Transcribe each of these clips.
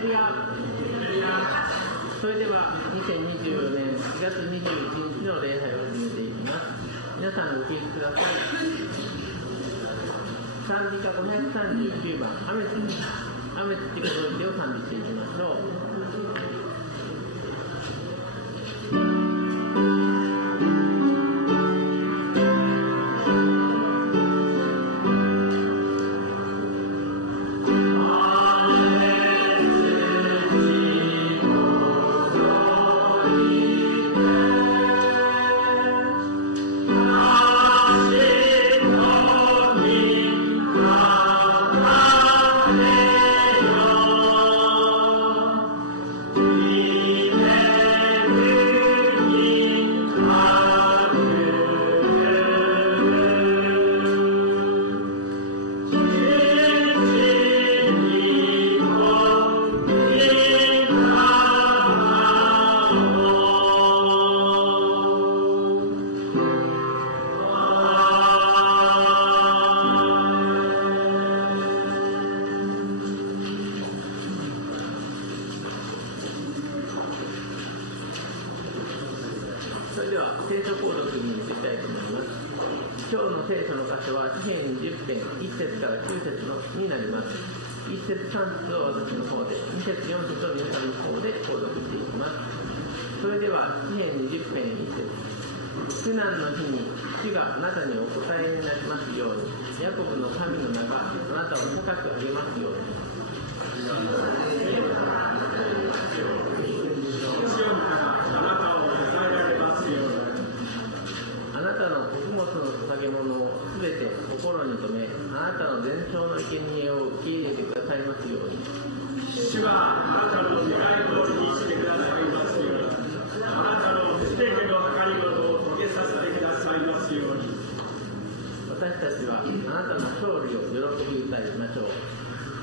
それでは2024年4月21日の礼拝を始めていきます。皆さんご起立ください。賛美歌539番、雨降ってくるを賛美していきましょう。苦難の日に主があなたにお答えになりますように、ヤコブの神の名があなたを高く上げますように。あなたの穀物の捧げ物をすべて心に留め、あなたの全焼の生贄を受け入れてくださいますように。主はあなたの願い通りにしてくださいますように。あなたのすべての計りごとを遂げさせてくださいますように。私たちはあなたの勝利を喜び歌いましょう。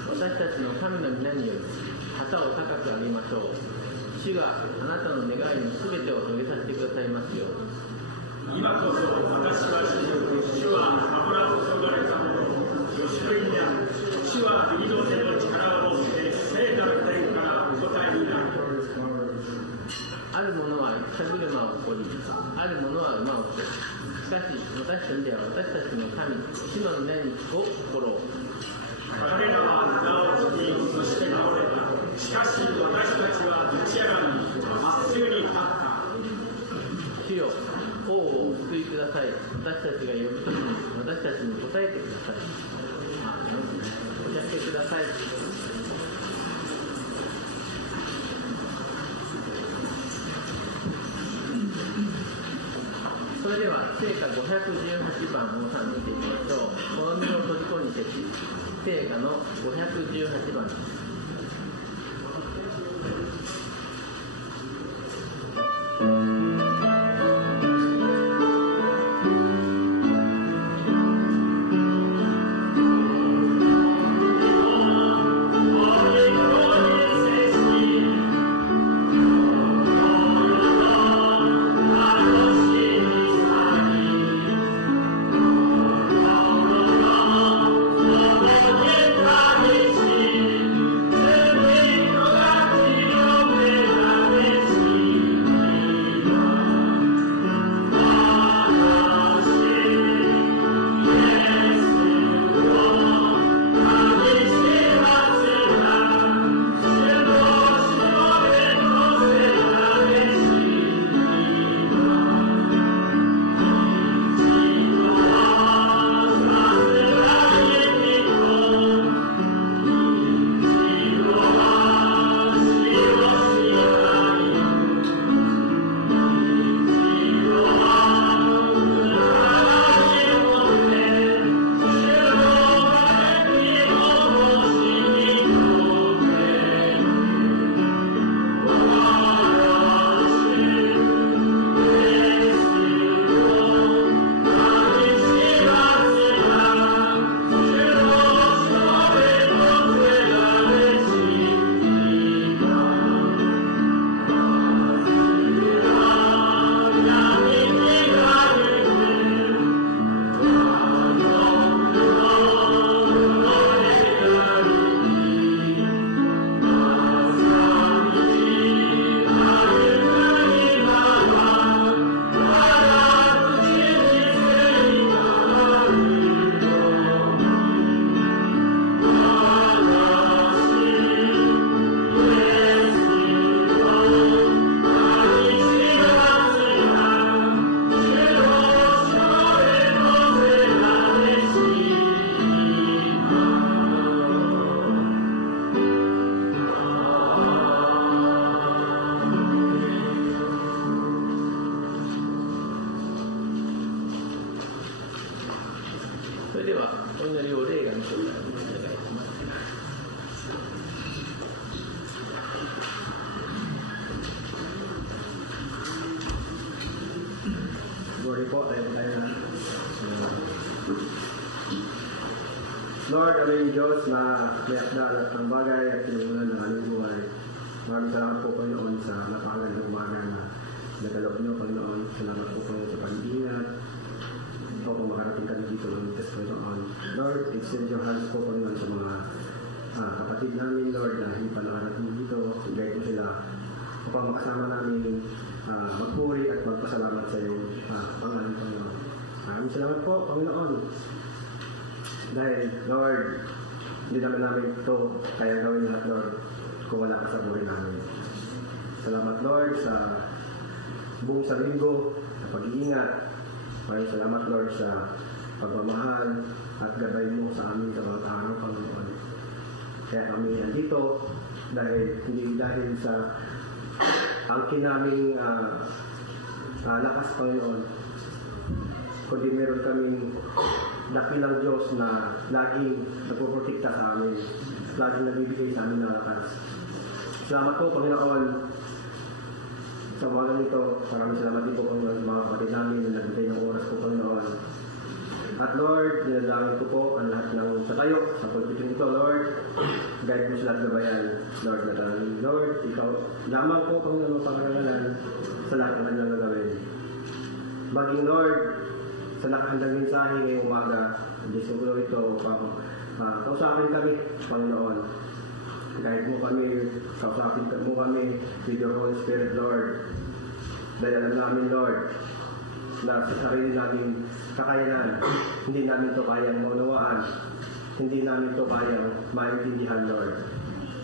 私たちの神の皆により旗を高く上げましょう。主があなたの願いのすべてを遂げさせてくださいますように。今こそ私は知る。主は油を注がれたもの、義の意味ある。主は右の手の力を持って聖なる天からお答えになる。ある者は戦車を掘り、ある者は馬を掘り。しかし私たちは私たちの神、主の皆にを心を。彼らは名を聞き、そして倒れた。しかし私たちは立ち上がり、まっすぐに立った。主よ、王をお救いください。私たちが呼ぶときに私たちに答えてください。お助けください。それでは聖歌518番を賛美していきましょう。この身を閉じ込にせし、聖歌の518番です。Amen. Lord, aming Diyos na mayakda ang bagay at pinungunan ng aming buhay. Maraming salamat po, Panginoon, sa napakagandang umaga na nagalaw niyo, Panginoon. Salamat po, Panginoon, sa pag-iingat. Ito kung makarating kami dito ng Diyos, Panginoon. Lord, extend your hands po, Panginoon, sa mga kapatid namin, Lord, na hindi pa nakarating dito. Guide mo sila upang makasama namin magpuri at magpasalamat sa iyong pangalan, Panginoon. Maraming salamat po, Panginoon. Dahil, Lord, hindi namin ito kaya gawin lahat, Lord, kung wala ka sa buhay namin. Salamat, Lord, sa buong sa linggo, sa pag-iingat. Maraming salamat, Lord, sa pagmamahal at gabay mo sa amin sa mga araw, Panginoon. Kaya kami nandito hindi dahil sa angkin naming lakas, Panginoon, kundi meron kaming dakilang Diyos na laging nagpoprotekta sa amin, laging nagbibigay sa amin ng lakas. Salamat po, Panginoon, sa umaga nito. Maraming salamat din po, Panginoon, sa mga kapatid namin na nagbigay ng oras po, Panginoon. At Lord, nilalangin ko po ang lahat ng sa tayo, sa pagtitin ito, Lord. Guide mo sila at gabayan, Lord, na dahil, Lord, ikaw lamang po, Panginoon, pangrangalan sa lahat ng kanilang gagawin. Maging, Lord, sa nakahandang mensahe ngayong umaga, hindi siguro ito upang kausapin kami, Panginoon. Guide mo kami, kausapin mo kami with your Holy Spirit, Lord. Dahil alam namin, Lord, na sa sarili namin kakayanan, hindi namin ito kayang maunawaan, hindi namin ito kayang maintindihan, Lord.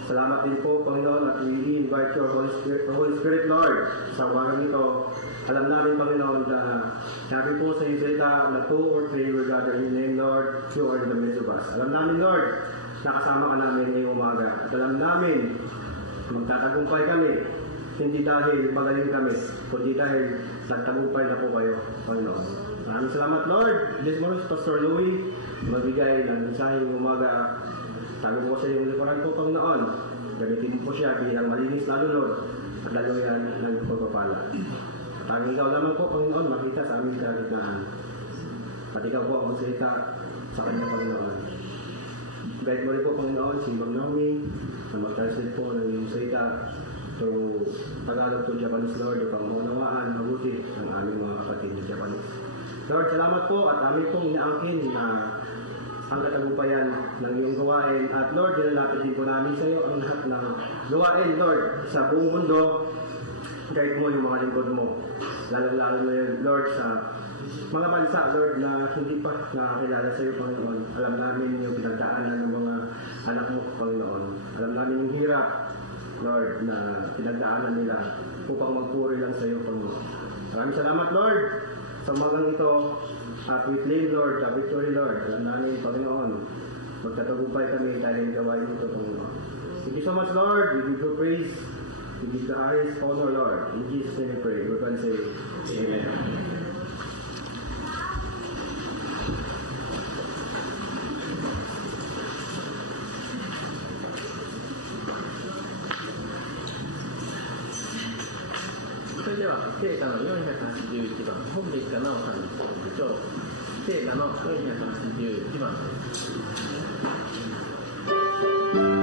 Salamat din po, Panginoon, at we invite your Holy Spirit, Lord, sa umagang ito. Alam namin, Panginoon, na sabi po sa Israelita na 2 or 3 will gather in your name, Lord, you are in the midst of us. Alam namin, Lord, nakasama ka namin ngayong umaga. At alam namin, magtatagumpay kami, hindi dahil magaling kami, kundi dahil nagtagumpay na po kayo, Panginoon. Maraming salamat, Lord. Bless mo si Pastor Louie, magbigay ng mensahe ngayong umaga. Sabi ko sa iyong likuran po, Panginoon. Gamitin po siya bilang malinis lalo, Lord, at lalo yan ng pagpapala. At ang ikaw naman po, Panginoon, makita sa aming kalagitnaan. At ikaw po ang magsalita sa kanya, Panginoon. Guide mo rin po, Panginoon, si Ma'am Naomi, na mag-translate po ng iyong salita to Tagalog to Japanese, Lord, upang maunawaan mabuti ang aming mga kapatid na Japanese. Lord, salamat po at amin pong inaangkin na ang katagumpayan ng iyong gawain. At Lord, nilalapit din po namin sa iyo ang lahat ng gawain, Lord, sa buong mundo. Guide mo yung mga lingkod mo. Lalo-lalo na yun, Lord, sa mga bansa, Lord, na hindi pa nakakilala sa iyo, Panginoon. Alam namin yung pinagdaanan ng mga anak mo, Panginoon. Alam namin yung hirap, Lord, na pinagdaanan nila upang magpuri lang sa iyo, Panginoon. Maraming salamat, Lord, sa umagang ito. At we claim, Lord, the victory, Lord. Alam namin, Panginoon, magtatagumpay kami dahil gawain ito, Panginoon. Thank you so much, Lord. We give you praise. We give the highest honor, Lord. In Jesus' name we pray. We can say, Amen.それでは、聖歌の481番、本日かなおさんに聴きましょう。聖歌の481番。Now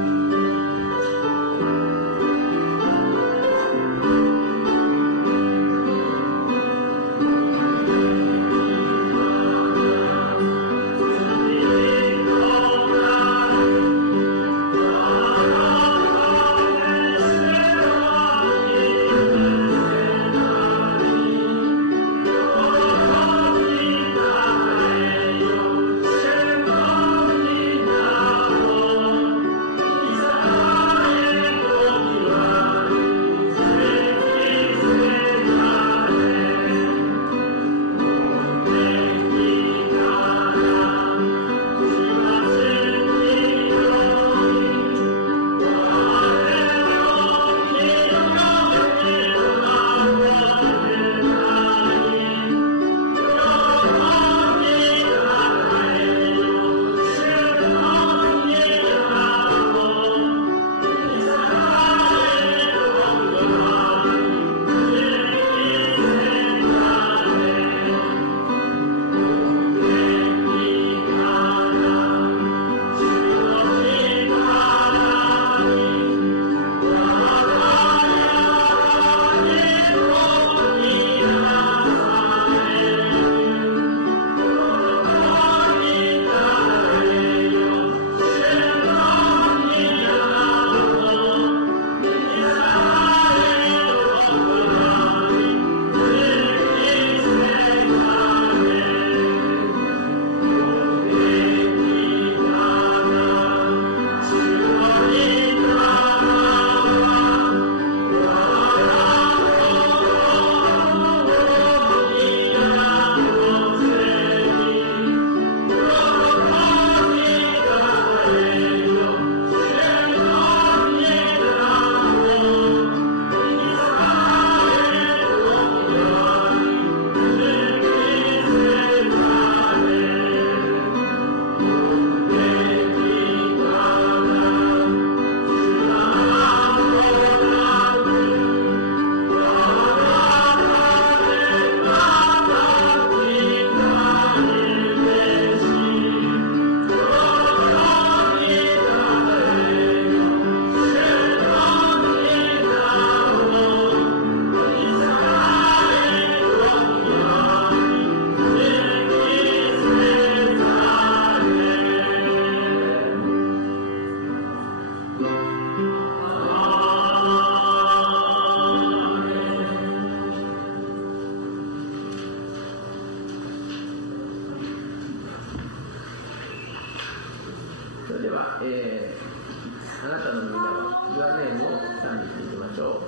なたのみんなはユアネームを賛美していきましょう。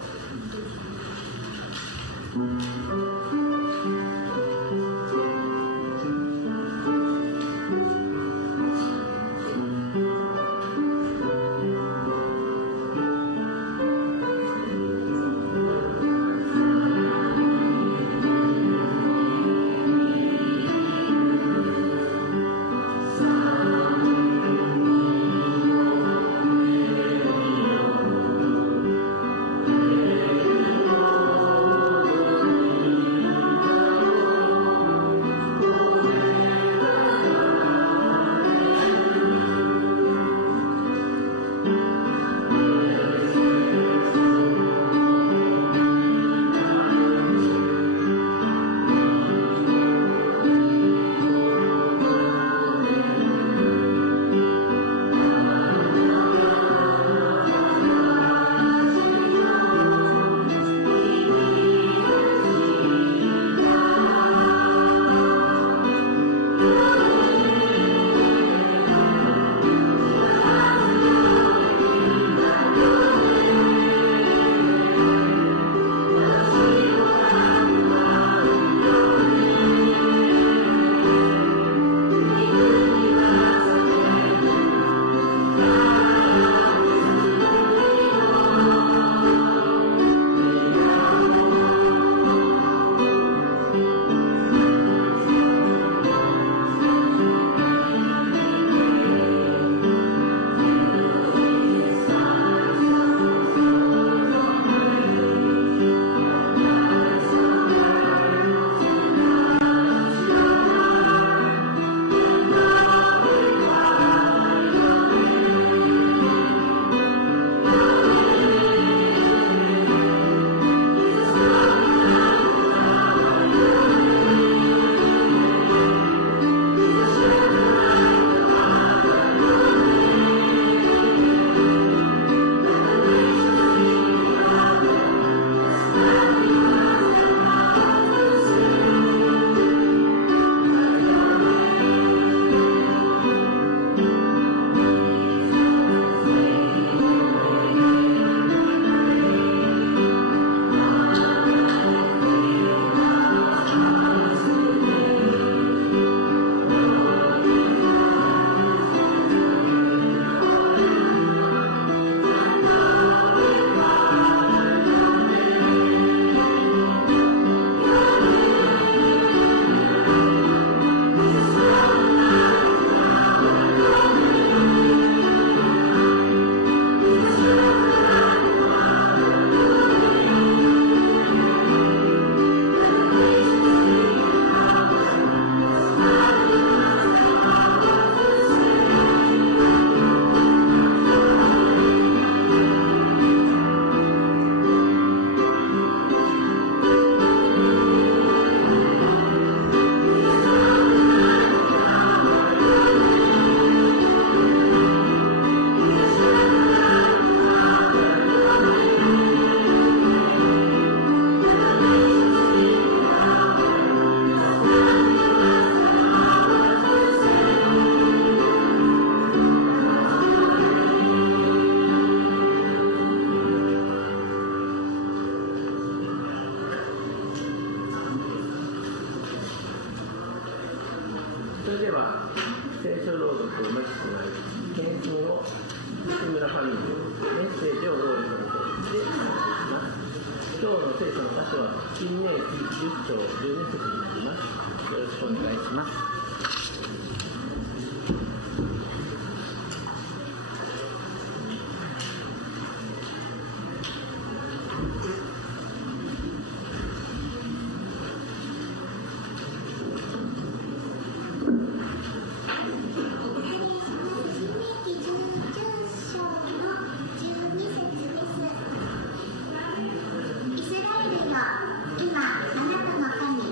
今あなたの神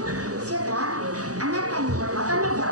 主があなたに求めて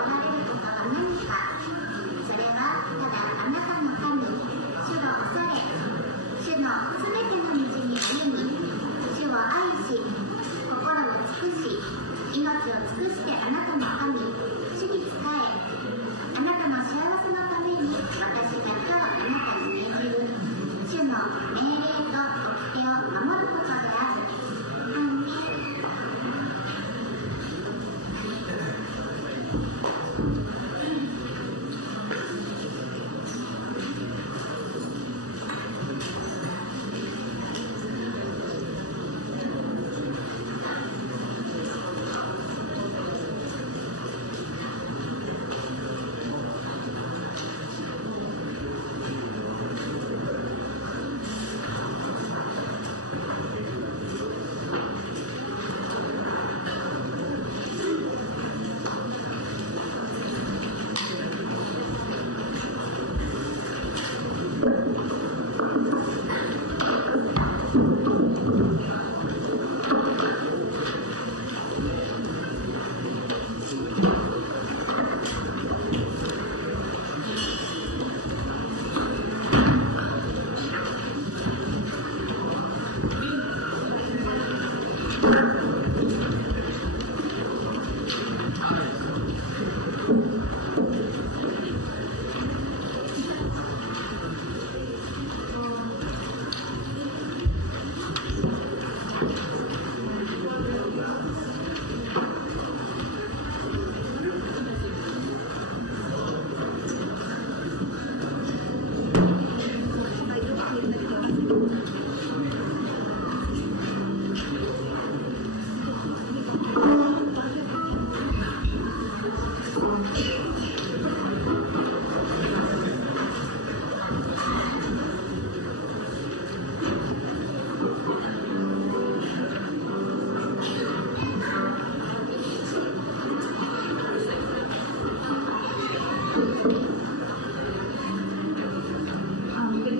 Good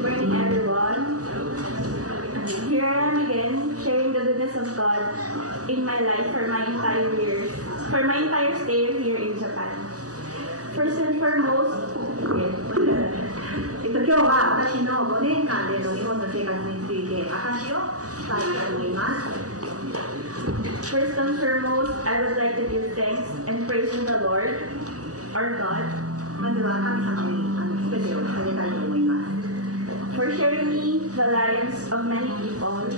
morning, everyone. Here I am again, sharing the goodness of God in my life for my entire stay here in Japan. First and foremost, 今日は私の5年間での日本の生活について証をしたいと思います。 first and foremost, I would like to give thanks and praise to the Lord, our God, まずは神様に全てを捧げたいと思います。 for sharing me the lives of many people,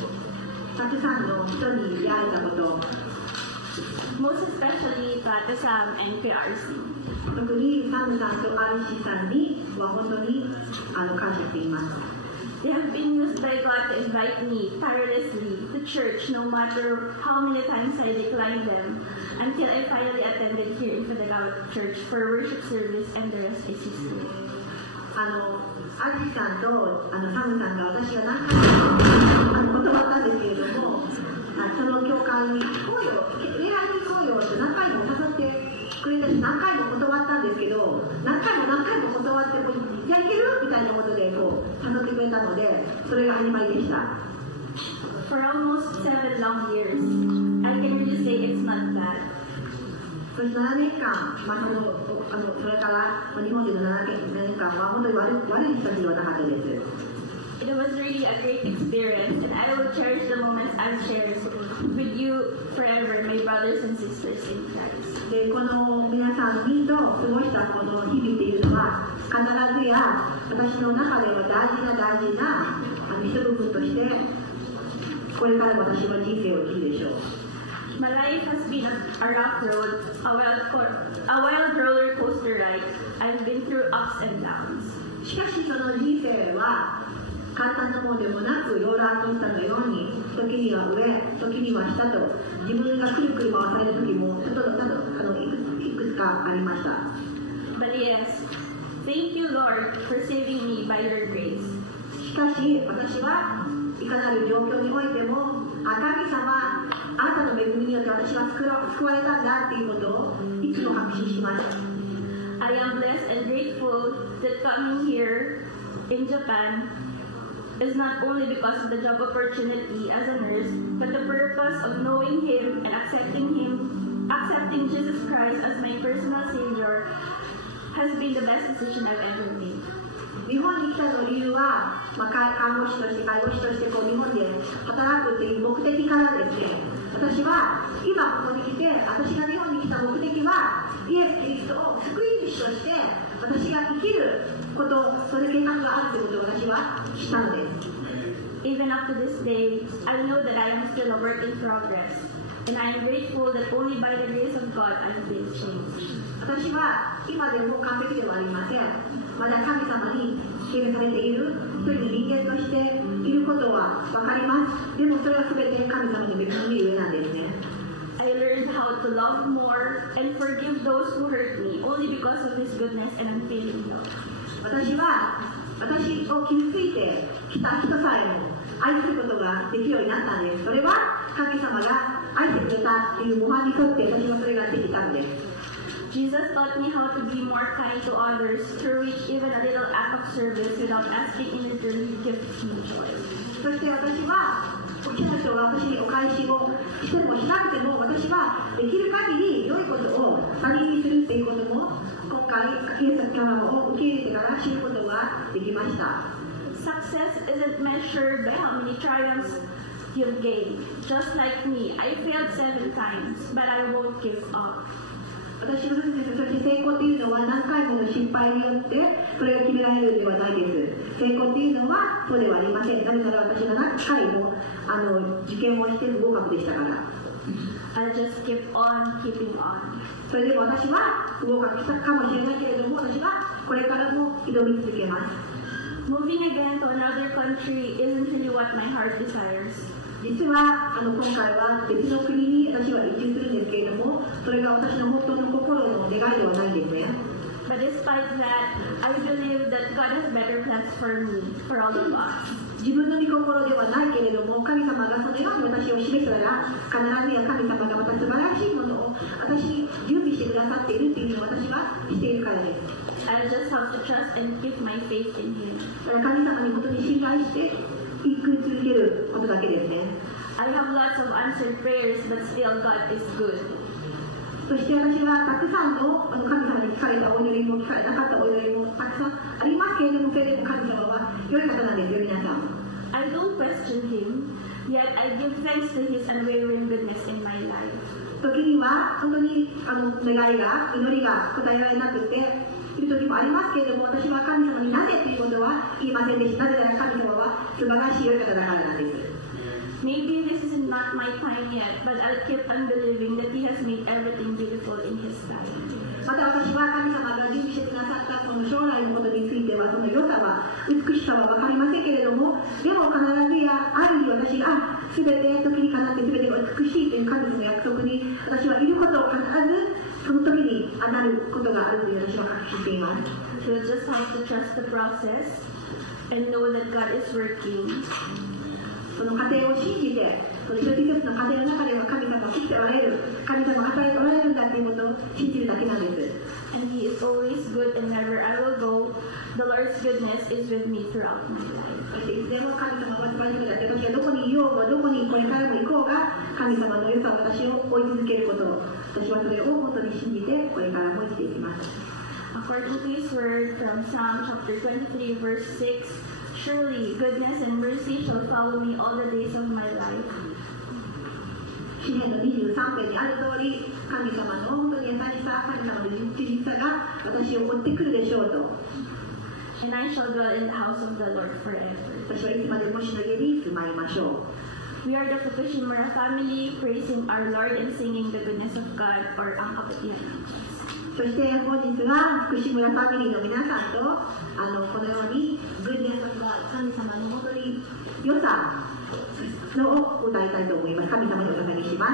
たくさんの人に出会えたこと、 most especially Tata Sam and PRC. 特にサムさんと RC さんには本当に感謝しています。 They have been used by God to invite me tirelessly to church no matter how many times I declined them until I finally attended here in Fidelity Church for worship service and the rest is history. アジさんとサムさんが私が何回も断ったんですけれども、その教会に来いよ、礼拝に来いよって何回も誘ってくれたし、何回も断ったんですけど、何回も断ってもじゃあいけるみたいなことでこう誘ってくれたので、それが始まりでした。 For almost 7 long years, I can really say it's not bad. そして7年間、それから日本での7年間は本当に悪い人たちではなかったです。 It was really a great experience and I will cherish the moments I've shared with you forever, my brothers and sisters in Christ. でこの皆さんにと過ごしたこの日々っていうのは必ずや私の中では大事な一部分としてこれから私は人生を生きるでしょう。 My life has been a rough road, a wild roller coaster ride. I've been through ups and downs. しかしその人生は簡単なものでもなくローラーコースターのように時には上、時には下と自分がくるくる回される時もいくつかありました。 But yes, thank you, Lord, for saving me by your grace. しかし私はいかなる状況においても神様、あなたの恵みによって私は救われたんだっていうことをいつも確信します。 I am blessed and grateful that coming here in Japan is not only because of the job opportunity as a nurse, but the purpose of knowing Him and accepting Jesus Christ as my personal Savior has been the best decision I've ever made. 日本に来たの理由は、看護師として介護士として日本で働くっていう目的からですね、私は今ここに来て、私が日本に来た目的はイエス・キリストを救い主として私が生きること、その計画があるということを私は知ったのです。 Even up to this day, I know that I am still a work in progress, and I am grateful that only by the grace of God I have been changed. 私は今でも完璧ではありません。まだ神様に許されている一人の人間としていることは分かります。でもそれは全て神様の恵みのゆえなんですね。 I learned how to love more and forgive those who hurt me only because of His goodness and unfailing love. 私は私を傷ついてきた人さえも愛することができるようになったんです。それは神様が愛してくれたという模範にとって私はそれができたのです。 Jesus taught me how to be more kind to others, to reach even a little act of service without asking in return. He gives me joy. そして私はちらの人が私にお返しをしてもしなくても、私はできる限り良いことを他人にするっていうことも、今回イエス様を受け入れてから知ることができました。Success isn't measured by how many triumphs you've gained. Just like me, I failed 7 times, but I won't give up. 私のです。そして成功っていうのは何回もの失敗によってそれが決められるではないです。成功っていうのはそうではありません。なぜなら私が何回も受験をして不合格でしたから。I'll just keep on keeping on. それでも私は不合格したかもしれないけれども、私はこれからも挑み続けます。Moving again to another country isn't really what my heart desires. 実は今回は別の国に私は移住するんですけれども、それが私の本当の心の願いではないんですね。But despite that, I believe that God has better plans for me, for all of us. 自分の御心ではないけれども、神様がそのように私を示したら、必ずや神様がまた素晴らしいものを私に準備してくださっているというのを私はしているからです。I'll just have to trust and keep my faith in Him. だから神様に本当に信頼して生き続けることだけですね。I have lots of answered prayers, but still God is good. そして私はたくさんの神様に聞かれたお祈りも聞かれなかったお祈りもたくさんありますけれども、それでも神様は良い方なんですよ、皆さん。I don't question Him, yet I give thanks to His unwavering goodness in my life. 時には本当に願いが祈りが答えられなくている時もありますけれども、私は神様になぜということは言いませんでした。なぜなら神様は素晴らしい良い方だからなんです。Maybe this is not my time yet, but I'll keep on believing that He has made everything beautiful in His time. また私は神様が準備してくださったその将来のことについては、その良さは美しさは分かりませんけれども、でも必ずやある日私が全て時にかなって全てが美しいという神様の約束に私はいることを必ずその時に当たることがあるという私は確信しています。 So we'll just have to trust the process and know that God is working. その過程を信じて、その一つ一つの過程の中では神様が来ておられる、神様が働いておられるんだということを信じるだけなんです。And He is always good, and wherever I will go, the Lord's goodness is with me throughout my life. そしていつでも神様は素晴らしいだって、私がどこにいようがどこにこれからも行こうが、神様の良さを私を追い続けることを、私はそれを本当に信じてこれからも生きていきます。According to His word from Psalm chapter 23, verse 6, surely goodness and mercy shall follow me all the days of my life. 詩篇の23編にある通り、神様の本当に優しさ、神様の実さが私を追ってくるでしょうと。And I shall dwell in the house of the Lord forever. 私はいつまでも主の家に住まいましょう。We are the Fukushimura family, praising our Lord and singing the goodness of God, or ang kapatiran ng Diyos. そして本日は福島ファミリーの皆さんとこのようにグッネスが神様の本当に良さのを歌いたいと思います。神様にお捧げします。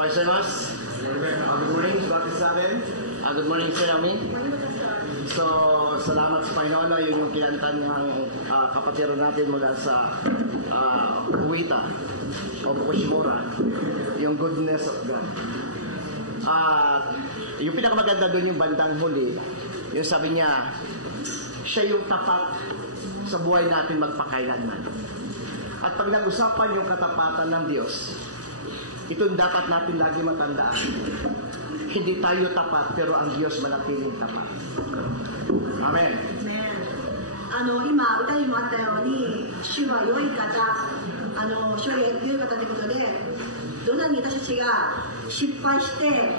Good morning, bakit sa akin? Good morning sa namin. So, salamat sa Panginoon na yung kinanta ng kapatiro natin mula sa Huita o Bukushimura, yung goodness of God. Yung pinakamaganda doon yung bandang huli, yung sabi niya, siya yung tapat sa buhay natin magpakailanman. At pag nag-usapan yung katapatan ng Diyos, ito dapat natin lagi matandaan. Hindi tayo tapat, pero ang Diyos manatiling tapat. Amen. 今歌にもあったように主は良い方、主は良い方ということで、どんなに私たちが失敗して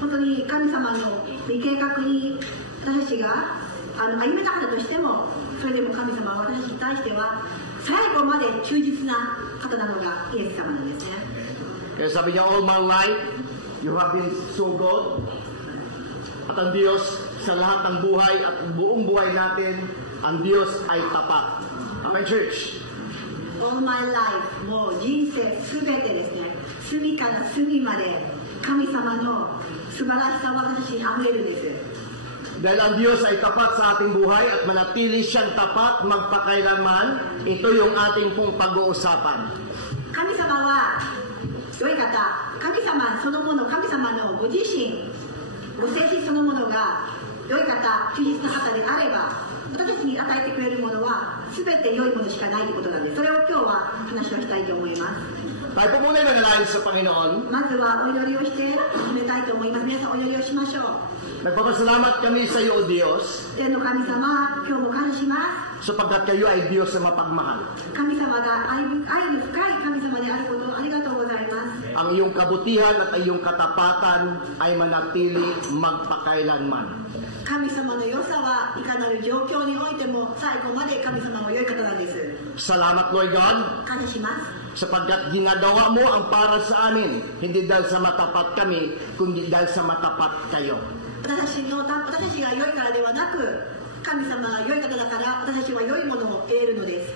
本当に神様の計画に私たちが歩めなかったとしても、それでも神様は私たちに対しては最後まで忠実な方なのがイエス様なんですね。Kaya sabi niya, all my life, you have been so good. At ang Diyos, sa lahat ng buhay at buong buhay natin, ang Diyos ay tapat. Amen, church? All my life, もう人生すべてですね、隅から隅まで神様の素晴らしさは私にあふれるんです。Dahil ang Diyos ay tapat sa ating buhay at manatili siyang tapat magpakailanman, ito yung ating pong pag-uusapan. 神様は良い方、神様そのもの、神様のご自身、ご性質そのものが良い方、忠実な方であれば、私たちに与えてくれるものは全て良いものしかないということなんです。それを今日は話をしたいと思います。 Tayo po muna nanalangin sa Panginoon. まずはお祈りをして始めたいと思います。皆さんお祈りをしましょう。 Nagpapasalamat kami sa iyo, O Diyos, 天の神様、今日も感謝します。 sapagkat kayo ay Diyos na mapagmahal. 神様が愛に深い神様であることをありがとうございます。 Ang iyong kabutihan at iyong katapatan ay manatili magpakailanman. 神様の良さはいかなる状況においても最後まで神様は良い方なんです。 Salamat, Lord God, 感謝します。 sapagkat ginagawa mo ang para sa amin, hindi dahil sa matapat kami, kundi dahil sa matapat kayo. 私たちが良いからではなく、神様が良い方だから私たちは良いものを得るのです。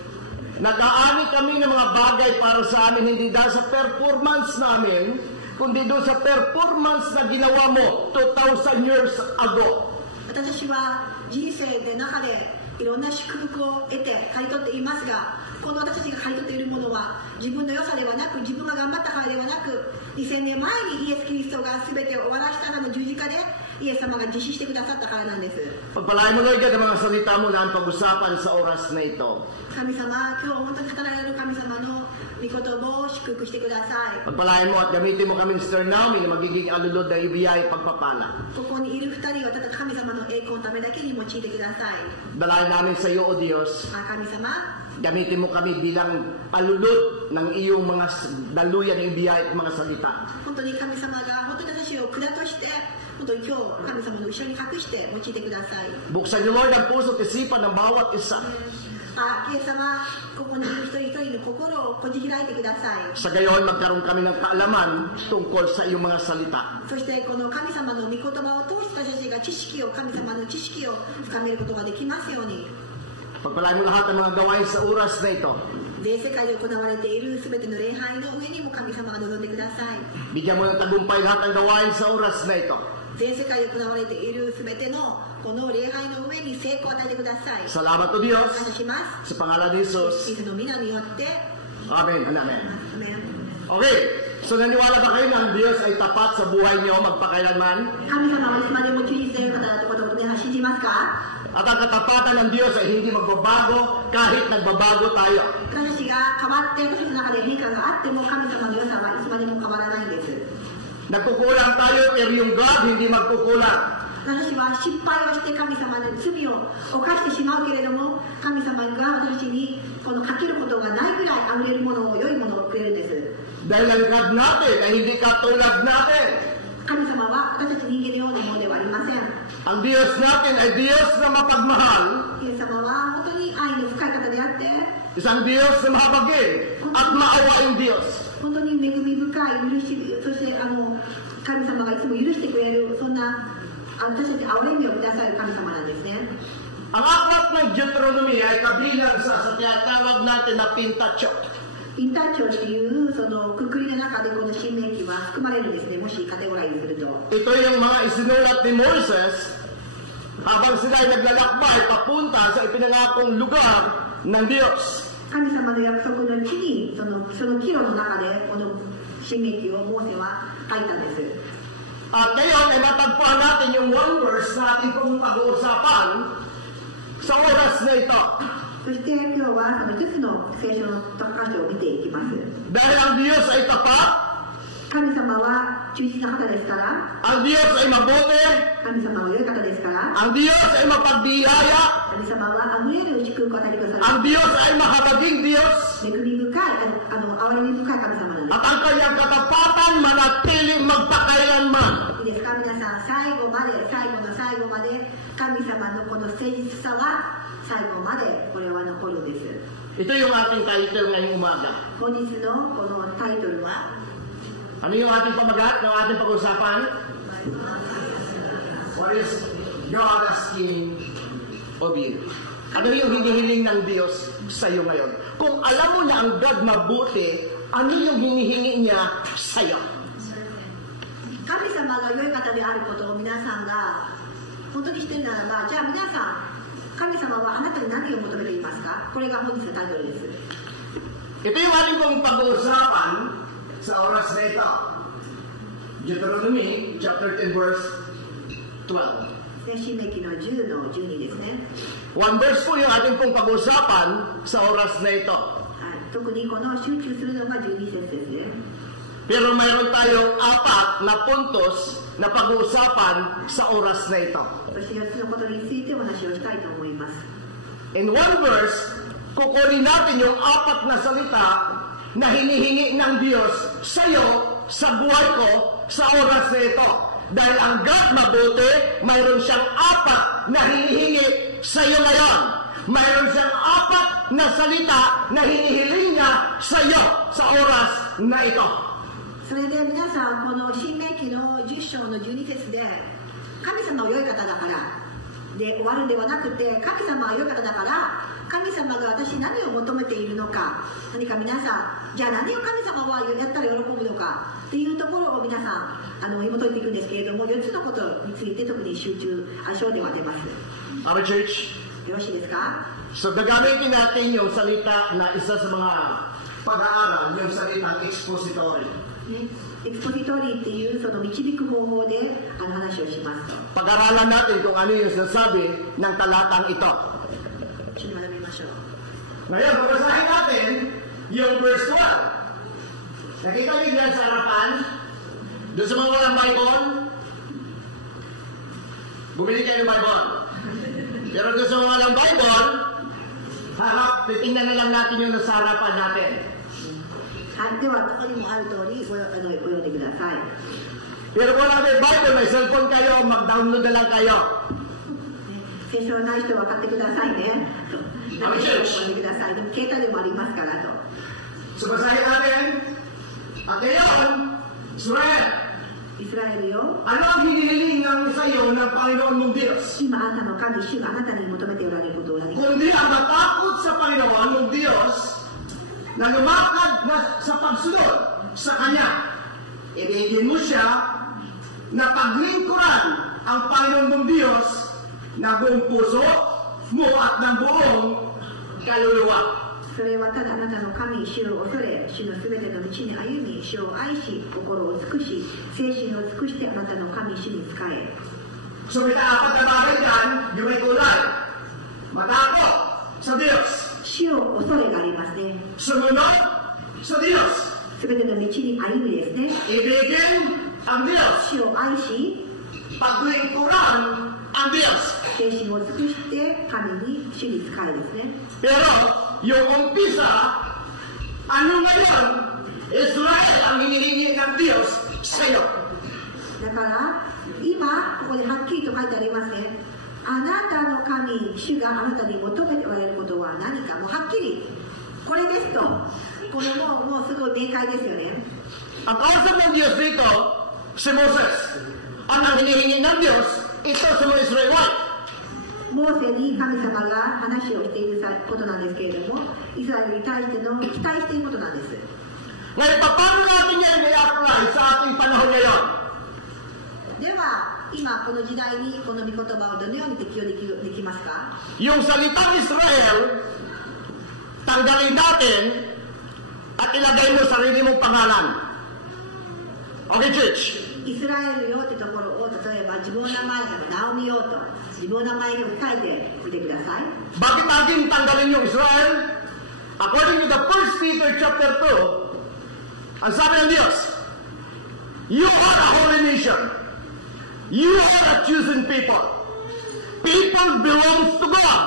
Nag-aani kami ng mga bagay para sa amin, hindi dahil sa performance namin, kundi doon sa performance na ginawa mo 2,000 years ago. 私たちは人生で中でいろんな祝福を得て刈り取っていますが、この私たちが刈り取っているものは自分の良さではなく、自分が頑張ったからではなく、2000年前にイエス・キリストが全てを終わらしたらの十字架でイエス様が実施してくださったからなんです。 Pagpalain mo, Lord God, ang mga salita mo na ang pag-usapan sa oras na ito. 神様、今日本当に語られる神様の御言葉を祝福してください。 Pagpalain mo at gamitin mo kami, Mr. Naomi, na magiging alulod na ibiyay pagpapala. ここにいる2人はただ神様の栄光のためだけに用いてください。 Dalayan namin sa iyo, O Diyos. 神様、 Gamitin mo kami bilang palulod ng iyong mga daluyan ng ibiyay at mga salita. 本当に神様が本当に私を管として本当に今日神様の後ろに隠して用いてください。 Buksan niyo, Lord, ang puso at isipan ng bawat isa. イエス様、ここにいる一人一人の心をこじ開いてください。 Sa gayon, magkaroon kami ng kaalaman tungkol sa iyong mga salita. そしてこの神様の御言葉を通して私たちが神様の知識を深めることができますように。 Pagpalain mo lahat ng mga gawain sa oras na ito. 全世界で行われている全ての礼拝の上にも神様が望んでください。 Bigyan mo ng tagumpay lahat ng gawain sa oras na ito. 全世界で行われている全てのこの礼拝の上に成功を与えてください。 Salamat, O Diyos, 感謝します。 sa pangalan ni Jesus. イエスの皆によって、 Amen and Amen. アメン。 Okay, so naniwala ba kayo na ang Diyos ay tapat sa buhay niyo magpakailanman? 神様はいつまでも忠実という方だということを皆さん信じますか？ At ang katapatan ng Diyos ay hindi magbabago kahit nagbabago tayo. 私たちが変わって私たちの中で変化があっても神様の良さはいつまでも変わらないんです。 Nagkukulang tayo, pero yung God hindi magkukulang. 私は失敗をして神様に罪を犯してしまうけれども、神様が私たちにこのかけることがないぐらいあふれるものを良いものをくれるんです。 Dahil ang God natin ay hindi katulad natin. 神様は私たち人間のようなものではありません。 Ang Diyos natin ay Diyos na mapagmahal, イエス様は本当に愛の深い方であって、 isang Diyos na mahabagin at maawaing Diyos. 本当に恵み深い許し、そして神様がいつも許してくれる、そんな私たち憐れみをくださる神様なんですね。 Ang aklat ng Deuteronomy ay kabilang sa tinatawag natin na Pentateuch. インターチョっていうそのくくりの中でこの新明記は含まれるんですね。もしカテゴライズすると。 Ito yung mga isinulat ni Moses habang sila ay naglalakbay papunta sa ipinangakong lugar ng Diyos. 神様の約束の地にその記録の中でこの新明記をモーセは書いたんです。 At ngayon ay matagpuan natin yung one verse na ating pong pag-uusapan sa oras na ito. そして今日はその一つの聖書の箇所を見ていきます。 Dahil ang Diyos ay tapat, 神様は忠実な方ですから、 ang Diyos ay mabuti, 神様は良い方ですから、 ang Diyos ay mapagbiyaya, 神様はあふれる祝福を与えてくださ ang る。 Diyos ay mahabaging Diyos, 恵み深い、憐れみ深い神様なんで at ang kanyang katapatan manatiling magpakailanman. す。いいですか、皆さん、最後まで、最後の最後まで、神様のこの誠実さは、最後までこれは残るんです。 Ito yung ating title ngayong umaga. 本日のこのタイトルは、 Ano yung ating pamagat ng ating pag-usapan? What is God asking of you? Ano yung hinihiling ng Diyos sa iyo ngayon? Kung alam mo na ang God mabuti, ano yung hinihingi niya sa iyo? 神様が良い方であることを皆さんが本当にしているならば、じゃあ皆さん、神様はあなたに何を求めていますか？これが本日のタイトルです。 Ito yung ating pong pag-uusapan sa oras na ito. Deuteronomy chapter 10 verse 12. 新明記の10の12ですね。 One verse po yung ating pong pag-uusapan sa oras na ito. はい、特にこの集中するのが12節ですね。 Pero mayroon tayong 4 na puntos na pag-uusapan sa oras na ito. 私はそのことについてお話をしたいと思います。 In one verse, kukunin natin yung 4 na salita na hinihingi ng Diyos sa iyo, sa buhay ko, sa oras na ito. Dahil ang God mabuti, mayroon siyang 4 na hinihingi sa iyo ngayon. Mayroon siyang 4 na salita na hinihiling niya sa iyo sa oras na ito. それで皆さん、この新明記の10章の12節で、神様は良い方だからで終わるんではなくて、神様は良い方だから神様が私に何を求めているのか、何か皆さん、じゃあ何を神様はやったら喜ぶのかっていうところを皆さん紐解いていくんですけれども、4つのことについて特に焦点を当てます。 Our church, よろしいですか？ so gagamitin natin yung salita na isa sa mga pag-aaral, yung salitang expository. エクスポジトリーっていうその導く方法で話をします。 Pag-aralan natin kung ano yung sinasabi ng talatang ito. 一緒に学びましょう。 Ngayon, babasahin natin yung verse 1. Nakita niyo dyan sa harapan? Doon sa mga walang Bible? Bumili kayo ng Bible. Pero doon sa mga walang Bible, titingnan na lang natin yung nasa harapan natin. はい、ではここにもある通りお読んでください。 Pero kung wala kayo Bible, may cellphone kayo, mag-download na lang kayo. 聖書のない人は買ってくださいね。買ってください。でも携帯でもありますからと。 So basahin natin. At ngayon, Israel, イスラエルよ、 ano ang hinihiling ng sa iyo ng Panginoon mong Diyos? 今あなたの神、主があなたに求めておられることを何か。 Kundi ang matakot sa Panginoon mong Diyos na lumakad na sa pagsunod sa Kanya. Ibigin mo siya na paglingkuran ang Panginoon mong Diyos na buong puso mo at ng buong kaluluwa. それはただあなたの神、主を恐れ、主のすべての道に歩み、主を愛し、心を尽くし、精神を尽くしてあなたの神、主に仕え。 So may apat na bagay dyan, yung may kulay. Matakot sa Diyos. 主を恐れがありますね。 Sumunod sa Diyos. すべての道に歩みですね。 Ibigin ang Diyos. 主を愛し、 Paglingkuran ang Diyos. 精神を尽くして神に主に仕えですね。 Pero yung umpisa, ano ngayon? Israel ang hinihingi ng Diyos sa iyo. だから今ここではっきりと書いてありますね。あなたの神、主があなたに求めておられることは何か、もうはっきりこれですと、これもうすごい明快ですよね。 Ang kausap ng Diyos dito, si Moses. Ang hinihingi ng Diyos, ito sa mga Israelite. モーセに神様が話をしていることなんですけれども、イスラエルに対しての期待していることなんです。 Ngayon, paano natin yan i-apply sa ating panahon ngayon? では、今この時代にこの御言葉をどのように適用できますか？ Yung salitang Israel, tanggalin natin at ilagay mo sarili mong pangalan. Okay, church? イスラエルよってところを、例えば自分の名前からナオミよと自分の名前に置き換えてみてください。 Bakit natin tanggalin yung Israel? According to the 1 Peter chapter 2, ang sabi ng Diyos, you are a holy nation. You are a chosen people. People belongs to God.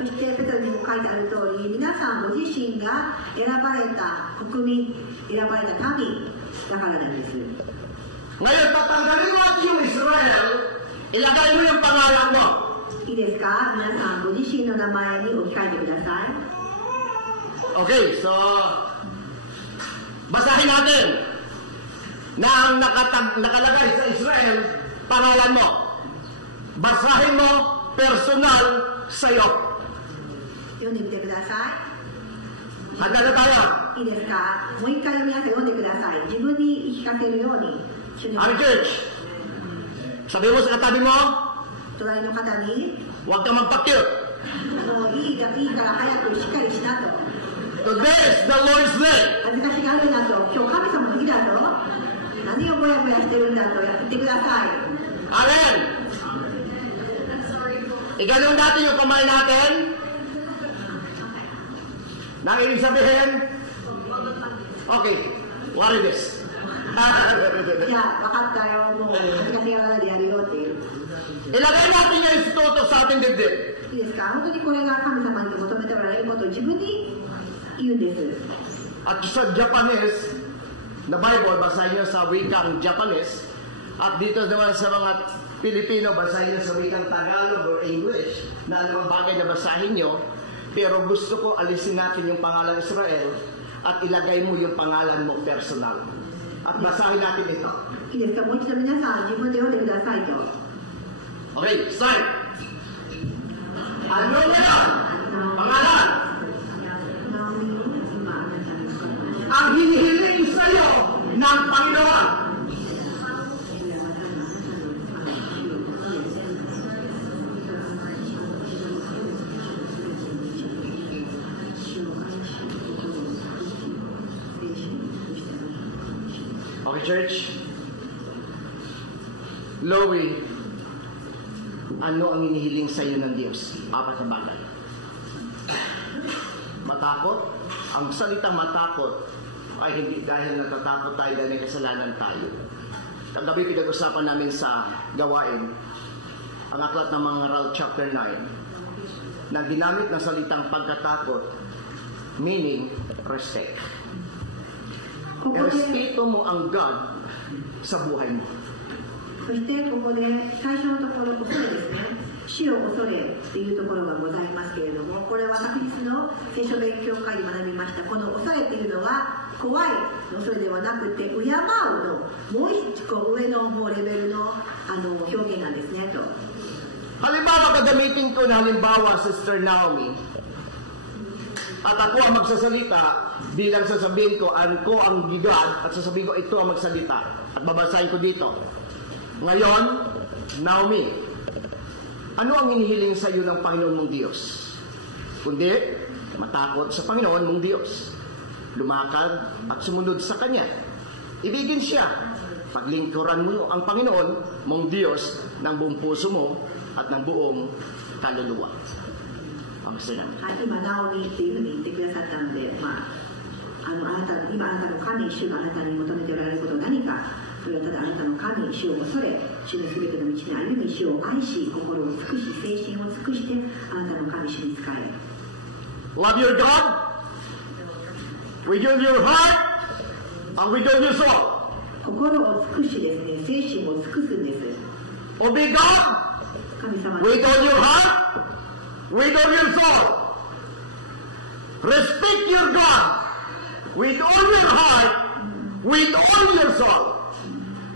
そしてペトロにも書いてある通り、皆さんご自身が選ばれた国民、選ばれた民だからなんです。 Ngayon, tatanggalin natin yung Israel, ilagay mo yung pangalan mo. いいですか？皆さんご自身の名前に置き換えてください。 Okay, so, basahin natin na ang nakalagay sa Israel, pangalan mo. Basahin mo, personal sa'yo. 読んでみてくださ Handa na tayo. い。いいですか？もう一回皆さん読んでください。自分に言い聞かせるように。主に Ang church, sabi mo sa katabi mo, 隣の方に、 huwag ka magpakit. もういいから早くしっかりしなと。 Today is the Lord's day. 恥ずかしがるなと。今日神様の日だと。何をぼやぼやしてるんだと言ってください。 Amen. Iganon natin yung kamay natin. Nang ibig sabihin, okay, what is this? じゃあ、分かったよ。もう恥ずかしがらないでやるよっていう。 Ilagay natin yung instituto sa ating dibdib. いいですか？本当にこれが神様に求めておられることを自分に言うんです。 At sa Japanese, na Bible, basahin nyo sa wikang Japanese. At dito naman sa mga Pilipino, basahin nyo sa wikang Tagalog or English. Na anumang bagay na basahin nyo. Pero gusto ko alisin natin yung pangalan Israel at ilagay mo yung pangalan mo personal. At basahin natin ito. いいですか？もう一度皆さん自分で読んでくださいと。 Okay, start! Ano na yan? Pangalan! Ang hinihiling sa'yo ng Panginoon. Okay, church? Lowy, ano ang hinihiling sa iyo ng Diyos? Apat na bagay. Matakot. Ang salitang matakot ay hindi dahil natatakot tayo dahil may kasalanan tayo. Kagabi pinag-usapan namin sa gawain ang aklat ng mga Ngaral chapter 9 na ginamit na salitang pagkatakot, meaning respect. Respeto mo ang God sa buhay mo. そしてここで最初のところ恐れですね。死を恐れっていうところがございますけれども、これは昨日の聖書勉強会で学びました。この恐れっていうのは怖い恐れではなくて敬うのもう一個上のもうレベルの表現なんですねと。 Halimbawa, gagamitin ko na halimbawa, Sister Naomi, at ako ang magsasalita bilang sasabihin ko, ko ang God, at sasabihin ko, ito ang magsalita. At babasahin ko dito. Ngayon, Naomi, ano ang hinihiling sa iyo ng Panginoon mong Diyos? Kundi, matakot sa Panginoon mong Diyos. Lumakad at sumunod sa Kanya. Ibigin siya. Paglingkuran mo ang Panginoon mong Diyos ng buong puso mo at ng buong kaluluwa. Ang gusto niya. 今、ナオミっていうふうに言ってくださったので、あなたの神、主があなたに求めておられることは何か。それはただあなたの神、主を恐れ、主のすべての道に歩み、主を愛し、心を尽くし、精神を尽くして、あなたの神、主に仕え。 Love your God with your heart and with your soul. 心を尽くしですね、精神を尽くすんです。 Obey God 神様 with all your heart, with all your soul. Respect your God with all your heart, with all your soul.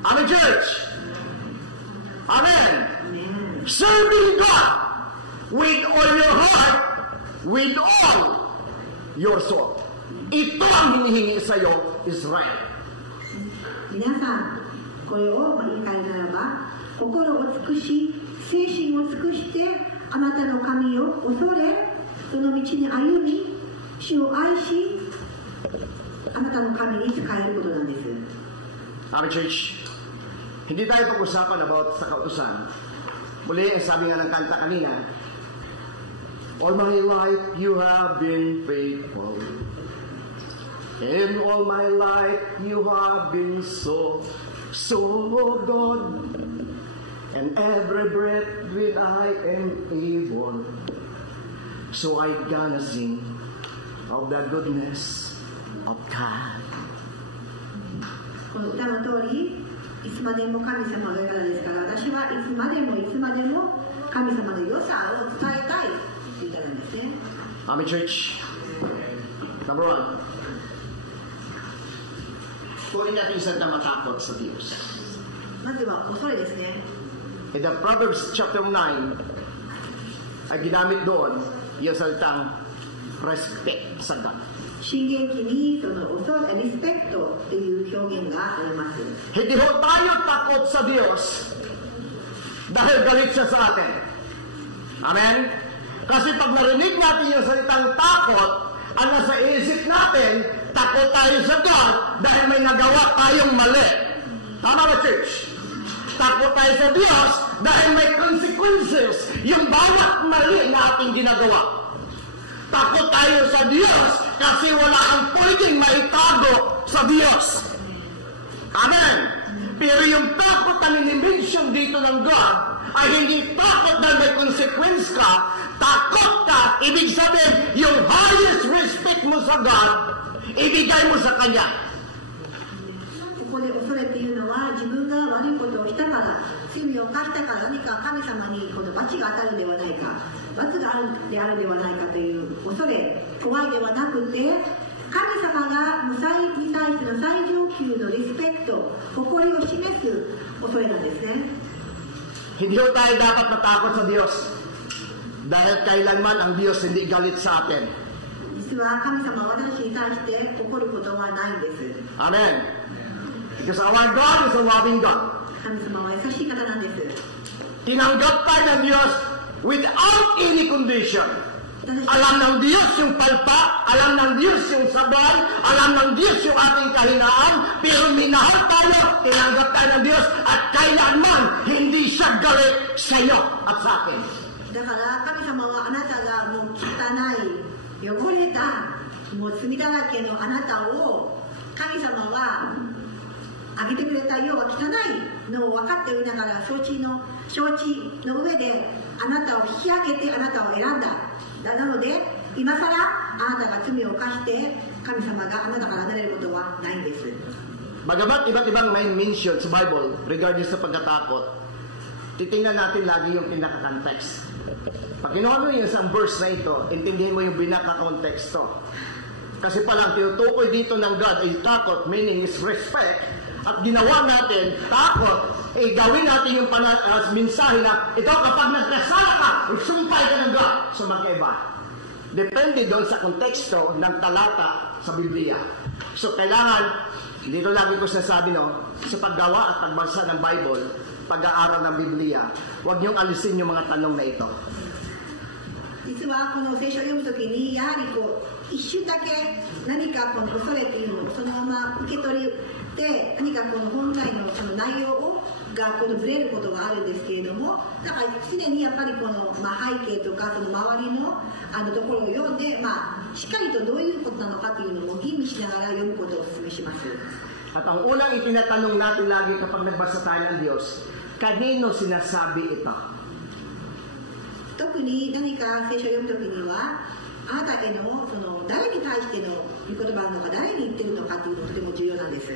Amen, church. Amen. Serving God with all your heart, with all your soul. Ito ang hinihingi sa iyo, Israel. 皆さん、これを言い換えならば、心を尽くし、精神を尽くして、あなたの神を恐れ、その道に歩み、主を愛し、あなたの神に仕えることなんです。Amen, church. Hindi tayo pag-usapan about sa kautusan. Muli, sabi nga ng kanta kanina, all my life you have been faithful. In all my life you have been so good. And every breath that I am able, so I gonna sing of the goodness of God. この歌の通り、いつまでも神様がいるからですから、私はいつまでも神様の良さを伝えたいという歌なんですね。Amen, church. Number 1. Tuloy natin sa matakot sa Diyos. まずは恐れですね。In the Proverbs chapter 9, ay ginamit doon yung salitang respect sa God. 信玄記にその恐れ、リスペクトという表現があります。 Hindi ho tayo takot sa Diyos dahil galit siya sa atin. Amen? Kasi pag narinig natin yung salitang takot, ang nasa isip natin, takot tayo sa God dahil may nagawa tayong mali. Tama ba, church? Takot tayo sa Diyos dahil may consequences yung bawat mali na ating ginagawa. Takot tayo sa Diyos kasi wala kang pwedeng maitago sa Diyos. Amen? Pero yung takot na minimension dito ng God ay hindi takot na may consequence ka. Takot ka, ibig sabihin, yung highest respect mo sa God, ibigay mo sa Kanya. ここで恐れっていうのは、自分が悪いことをしたから、罪を犯したから、何か神様にこの罰が当たるではないか、罰があるであるではないかという恐れ、怖いではなくて、神様が無罪に対しての最上級のリスペクト、誇りを示す恐れなんですね。 Hindi ho tayo dapat matakot sa Diyos dahil kailanman ang Diyos hindi galit sa atin. 実は神様は私に対して怒ることはないんです。 Amen? Because our God is a loving God. 神様は優しい方なんです。 Tinanggap tayo ng Diyos without any condition. Alam ng Diyos yung palpa, alam ng Diyos yung sabay, alam ng Diyos yung ating kahinaan, pero minahal tayo, tinanggap tayo ng Diyos, at kailanman hindi siya galit sa iyo at sa akin. だから神様はあなたがもう汚い、汚れた、もう罪だらけのあなたを神様はあげてくれたようが汚いのを分かっておりながら承知の上であなたを引き上げてあなたを選んだ。なので今更あなたが罪を犯して神様があなたから離れることはないんです。 Bagamat iba't ibang may mention sa Bible regarding sa pagkatakot, titingnan natin lagi yung pinaka-context. Pag kinuha mo yung isang verse na ito, intindihin mo yung pinaka-context to. Kasi palang tinutukoy dito ng God ay takot, meaning is respect, at ginawa natin, takot, gawin natin yung mensahe na, ito kapag nagkasala ka, magsumpay ka ng God. So magkaiba. Depende doon sa konteksto ng talata sa Biblia. So kailangan, dito lagi ko sinasabi, sa paggawa at pagbasa ng Bible, pag-aaral ng Biblia, huwag niyong alisin yung mga tanong na ito. 実はこの聖書を読むときにやはりこう一瞬だけ何かこの恐れというのをそのまま受け取って何かこの本来のその内容がこのブレることがあるんですけれども、だから常にやっぱりこの、背景とかその周りのところを読んで、しっかりとどういうことなのかというのを吟味しながら読むことをお勧めします。 At ang unang itinatanong natin lagi kapag nagbasa tayo ng Diyos, kanino sinasabi ito? 特に何か聖書を読むときには、あなたへのその誰に対しての御言葉なのか、誰に言ってるのかというのがとても重要なんです。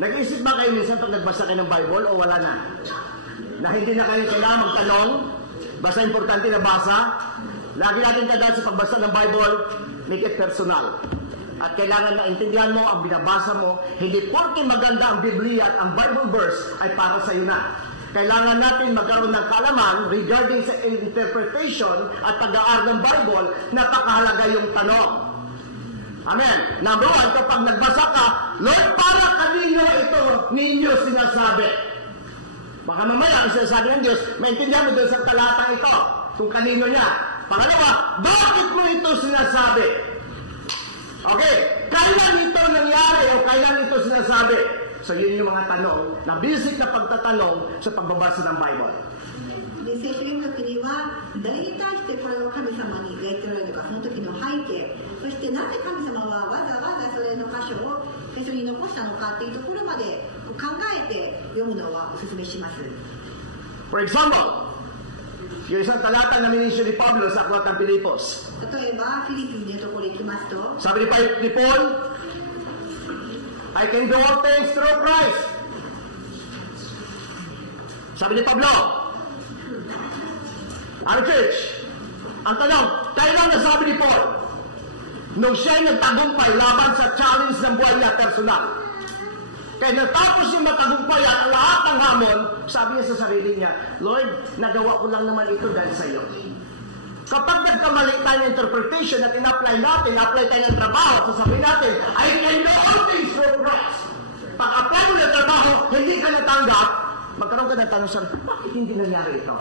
Nag-isip ba kayo minsan pag nagbasa kayo ng Bible o wala na? Na hindi na kayo kailangan magtanong? Basta importante na basa? Lagi natin tandaan sa pagbasa ng Bible, make it personal. At kailangan na intindihan mo ang binabasa mo, hindi porke maganda ang Biblia at ang Bible verse ay para sa iyo na. Kailangan natin magkaroon ng kaalaman regarding sa interpretation at pag-aaral ng Bible, napakahalaga yung tanong. Amen. Number 1, kapag nagbasa ka, Lord, para kanino ito ninyo sinasabi? Baka mamaya ang sinasabi ng Diyos, maintindihan mo doon sa talatang ito, kung kanino niya. Pangalawa, bakit mo ito sinasabi? Okay, kailan ito nangyari o kailan ito sinasabi? So yun yung mga tanong, na basic na pagtatanong sa pagbabasa ng Bible. で聖書原則には誰に対してこれを神様に言っておられるのか、その時の背景、そしてなぜ神様はわざわざそれの箇所を聖書に残したのかというところまで考えて読むのはお勧めします。 For example, yung isang talata na minisyo ni Pablo sa Aklat ng Pilipos. 例えばフィリピンのところに行きますと、 Sabi ni Paul, I can do all things through Christ. Sabi ni Pablo, ano church? Ang tanong, kailan nasabi ni Paul? Nung siya'y nagtagumpay laban sa challenge ng buhay niya personal. Kaya natapos niya matagumpay ang lahat ng hamon, sabi niya sa sarili niya, Lord, nagawa ko lang naman ito dahil sa iyo. Kapag nagkamali tayo ng interpretation at in-apply natin, apply tayo ng trabaho, sasabihin natin, I can do all things through Christ. Pag-apply mo ng trabaho, hindi ka natanggap, magkaroon ka ng tanong sa, bakit hindi nangyari ito?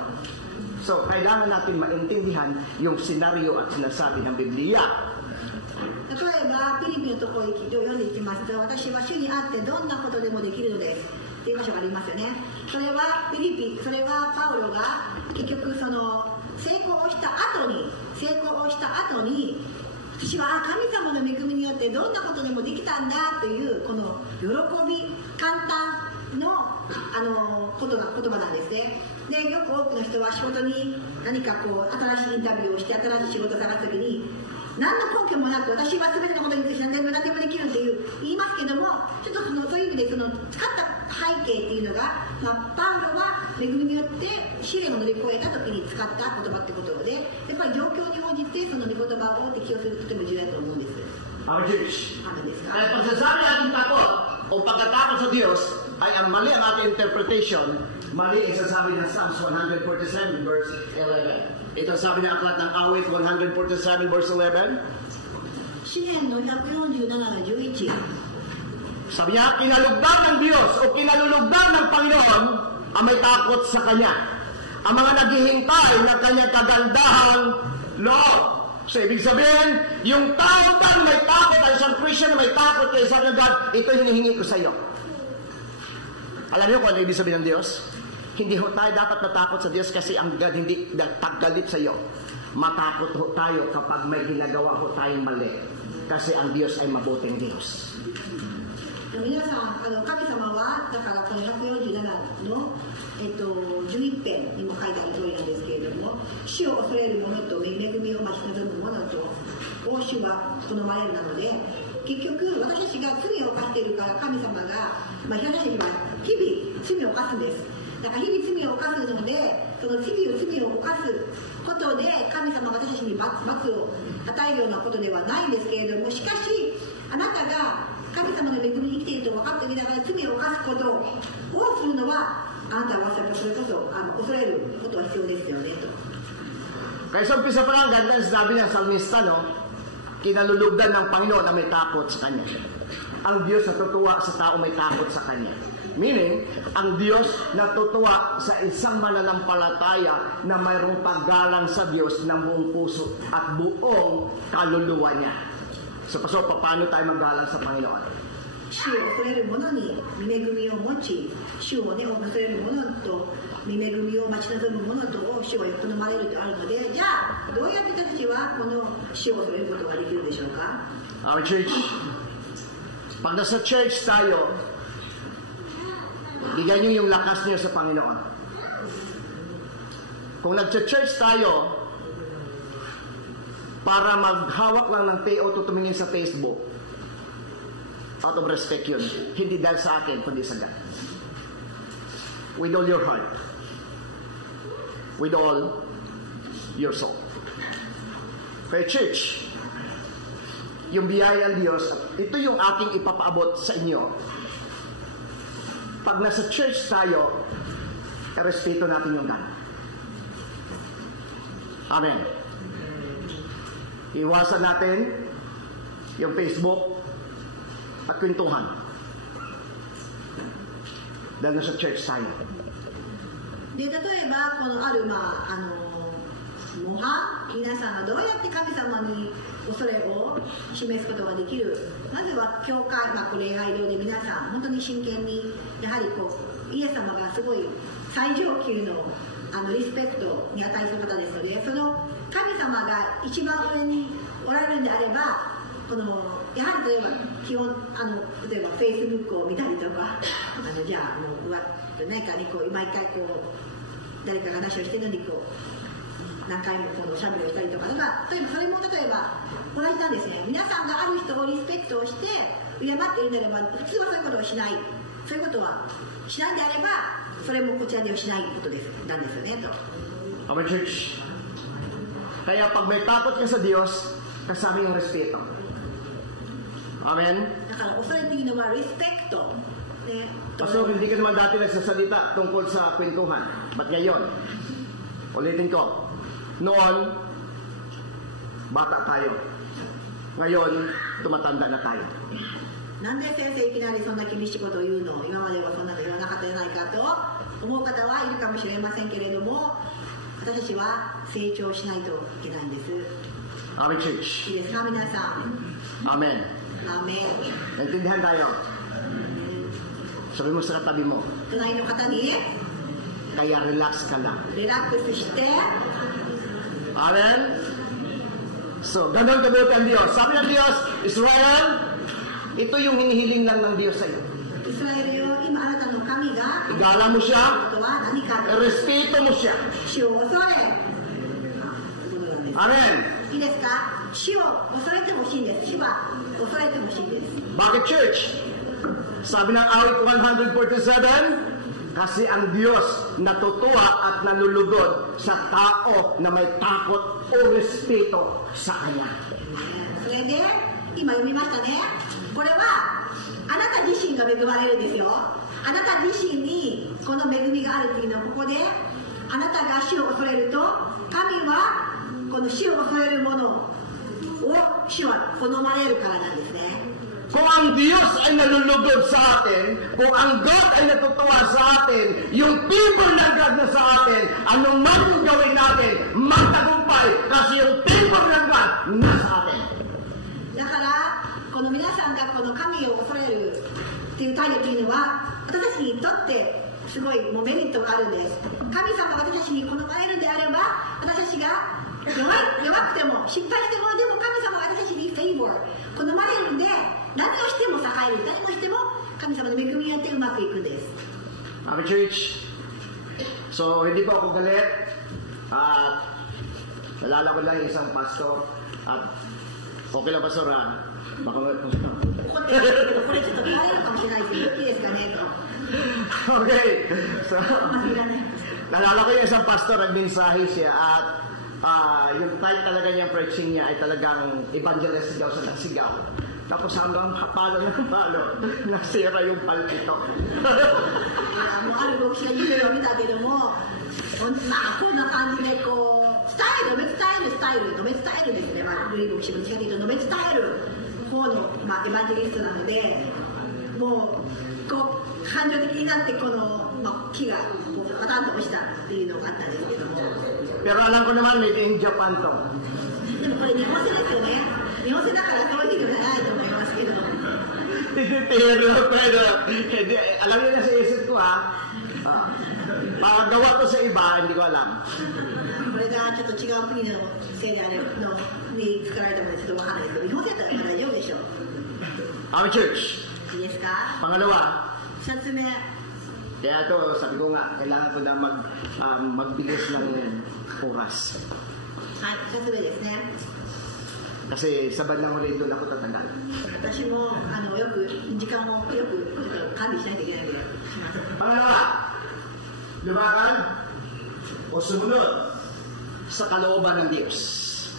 So, kailangan natin maintindihan yung senaryo at sinasabi ng Biblia. 例えばフィリピンのところに読んでいきますと、私は主にあってどんなことでもできるのですという箇所がありますよね。それはフィリピン、それはパウロが結局その成功をした後に私は神様の恵みによってどんなことでもできたんだというこの喜び、簡単の言葉なんですね。で、よく多くの人は仕事に何かこう新しいインタビューをして新しい仕事を探すときに何の根拠もなく私は全てのことについて何でもできるという言いますけども、ちょっとそういう意味で使った背景っていうのが、パウロは恵みによって試練を乗り越えた時に使った言葉ってことで、やっぱり状況に応じてその御言葉を適用するとても重要だと思うんです。 Our church. あるんですか？ Kaya pag sasabi natin takot o pagkatakot sa Diyos, ay ang mali ang ating interpretation, mali ang sasabi ng Psalms 147 verse 11. Ito sabi ng Aklat ng Awit 147 verse 11. 詩篇の147の11。 Sabi niya, kinalugdan ng Diyos o kinalulugdan ng Panginoon ang may takot sa Kanya. Ang mga naghihintay ng Kanyang kagandahang loob. So, ibig sabihin, yung tao bang may takot, ay isang Christian na may takot kay Son of God, ito yung hinihingi ko sa iyo. Alam niyo kung ano ibig sabihin ng Diyos? Hindi ho tayo dapat matakot sa Diyos kasi ang God hindi nagtagalit sa iyo. Matakot ho tayo kapag may ginagawa ho tayong mali. Kasi ang Diyos ay mabuting Diyos. 皆さん、神様はだからこの147の、11編にも書いてある通りなんですけれども、死を恐れる者と恵みを待ち望む者と王主は好まれるなので、結局私たちが罪を犯しているから神様が、平田氏は日々罪を犯すんです。だから日々罪を犯すので、その罪を犯すことで神様が私たちに罰を与えるようなことではないんですけれども、しかしあなたが神様の恵みに生きていると分かっていながら罪を犯すことをするのは、あなたはそれこそ恐れることは必要ですよねと。 Kaya sa umpisa pa lang, ganda ang sinabi niya sa salmista, no? Kinalulugdan ng Panginoon na may takot sa Kanya. Ang Diyos natutuwa sa tao may takot sa Kanya. Meaning, ang Diyos natutuwa sa isang mananampalataya na mayroong paggalang sa Diyos ng buong puso at buong kaluluwa niya. So, paano tayo maggalang sa Panginoon? 主を恐れる者に恵みを持ち、主を恐れる者と恵みを待ち望む者と主を好まれるとあるので、じゃあどうやって私たちはこの主を恐れることができるでしょうか？ Our church, pag nasa church tayo, bigyan niyo yung lakas niyo sa Panginoon. Kung nagcha-church tayo, para maghawak lang ng PO o tumingin sa Facebook, out of respect yun. Hindi dahil sa akin, kundi sa God. With all your heart. With all your soul. Kaya church, yung biyaya ng Diyos, ito yung aking ipapaabot sa inyo. Pag nasa church tayo, respeto natin yung God. Amen. Iwasan natin yung Facebook at kwentuhan. Dahil nasa church tayo. で、例えば、このある、模範、皆さんがどうやって神様に恐れを示すことができる。まずは、教会、礼拝堂で皆さん、本当に真剣に、やはりイエス様がすごい最上級の、リスペクトに値する方ですので、その神様が一番上におられるんであれば、やはり例えば、例えば Facebook を見たりとか、じゃあ、何かに毎回誰かが話をしてるのに何回もおしゃべりをしたりとか、例えばそれも例えば同じなんですね。皆さんがある人をリスペクトをして敬っているのであれば、普通はそういうことをしない、そういうことはしないんであれば、それもこちらではしないことですなんですよねと。Our church. Kaya pag may takot ka sa Diyos, kasama yung respeto. Amen? だから恐れているのはリスペクト。ね、Pastor, hindi ka naman dati nagsasalita tungkol sa kwentuhan. Ba't ngayon? Ulitin ko. Noon, bata tayo. Ngayon, tumatanda na tayo. なんで先生いきなりそんな厳しいことを言うの、今まではそんなの言わなかったじゃないかと思う方はいるかもしれませんけれども、私たちは成長しないといけないんです。 Amen, church. いいですか皆さん。 Amen. アーメン。 Naintindihan tayo. Sabi mo sa katabi mo, 隣の方に kaya relax ka lang. リラックスして、 Amen? So, ganun kabuti ang Diyos. Sabi ng Diyos, Israel, ito yung hinihiling lang ng Diyos sa iyo. イスラエルよ、今あなたの神が Igala mo siya, あとは何か respeto mo siya. 主を恐れ。 Amen? いいですか、主を恐れてほしいんです。主は恐れてほしいです。 Bakit church? Sabi ng awit 147, kasi ang Diyos natutuwa at nalulugod sa tao na may takot o respeto sa Kanya. それで、今読みましたね。これは、あなた自身が恵まれるんですよ。あなた自身にこの恵みがあるというのは、ここで、あなたが主を恐れると、神はこの主を恐れるものを主は好まれるからなんですね。 Kung ang Diyos ay nalulugod sa atin, kung ang God ay natutuwa sa atin, yung people ng God na sa atin, anong man yung gawin natin, magtagumpay kasi yung people ng God na sa atin. だからこの皆さんがこの神を恐れるっていう態度というのは、私たちにとってすごいもうメリットがあるんです。神様が私たちに好まれるのであれば、私たちが弱くても失敗してもでも神様が私たちにフェイボー好まれるんで、何をしても栄える、何をしても神様の恵みによってうまくいくんです。 Amen, church. So, hindi po ako galit. At nalala ko lang yung isang pastor. At okay lang, pastor, ha? Baka may pastor. これちょっと変えるかもしれないけど、いいですかねと。 Okay. So, 間違いない。 nalala ko yung isang pastor, nagmensahe siya at yung type talaga niyang preaching niya ay talagang evangelist daw sa nagsigaw. Tapos hanggang palo ng palo, nasira yung palpito. ある牧師のビデオを見たけども、こんな感じでスタイル述べ伝えるですね。古い牧師の違うけど述べ伝える方のエヴァンジェリストなので、もう感情的になって木がパタンと落ちたっていうのがあったんですけども。 Pero alam ko naman, made in Japan to. でもこれ日本製ですよね。日本製だからそういうのじゃないと思いますけど。 pero, alam niyo na sa isip ko, ha? Gawa ko sa iba, hindi ko alam. これがちょっと違う国のせいであれのに作られたものですと分からないけど、日本製だったら大丈夫でしょう。 Our church. いいですか。 Pangalawa, 2つ目。 kaya ito, sabi ko nga, kailangan ko na magbilis ng oras. はい、2つ目ですね。 Kasi sa bandang huli doon ako tatagal. 私もよく時間をよくちょっと管理しないといけないのでします。 Pangalawa, lumakan o sumunod sa kalooban ng Diyos.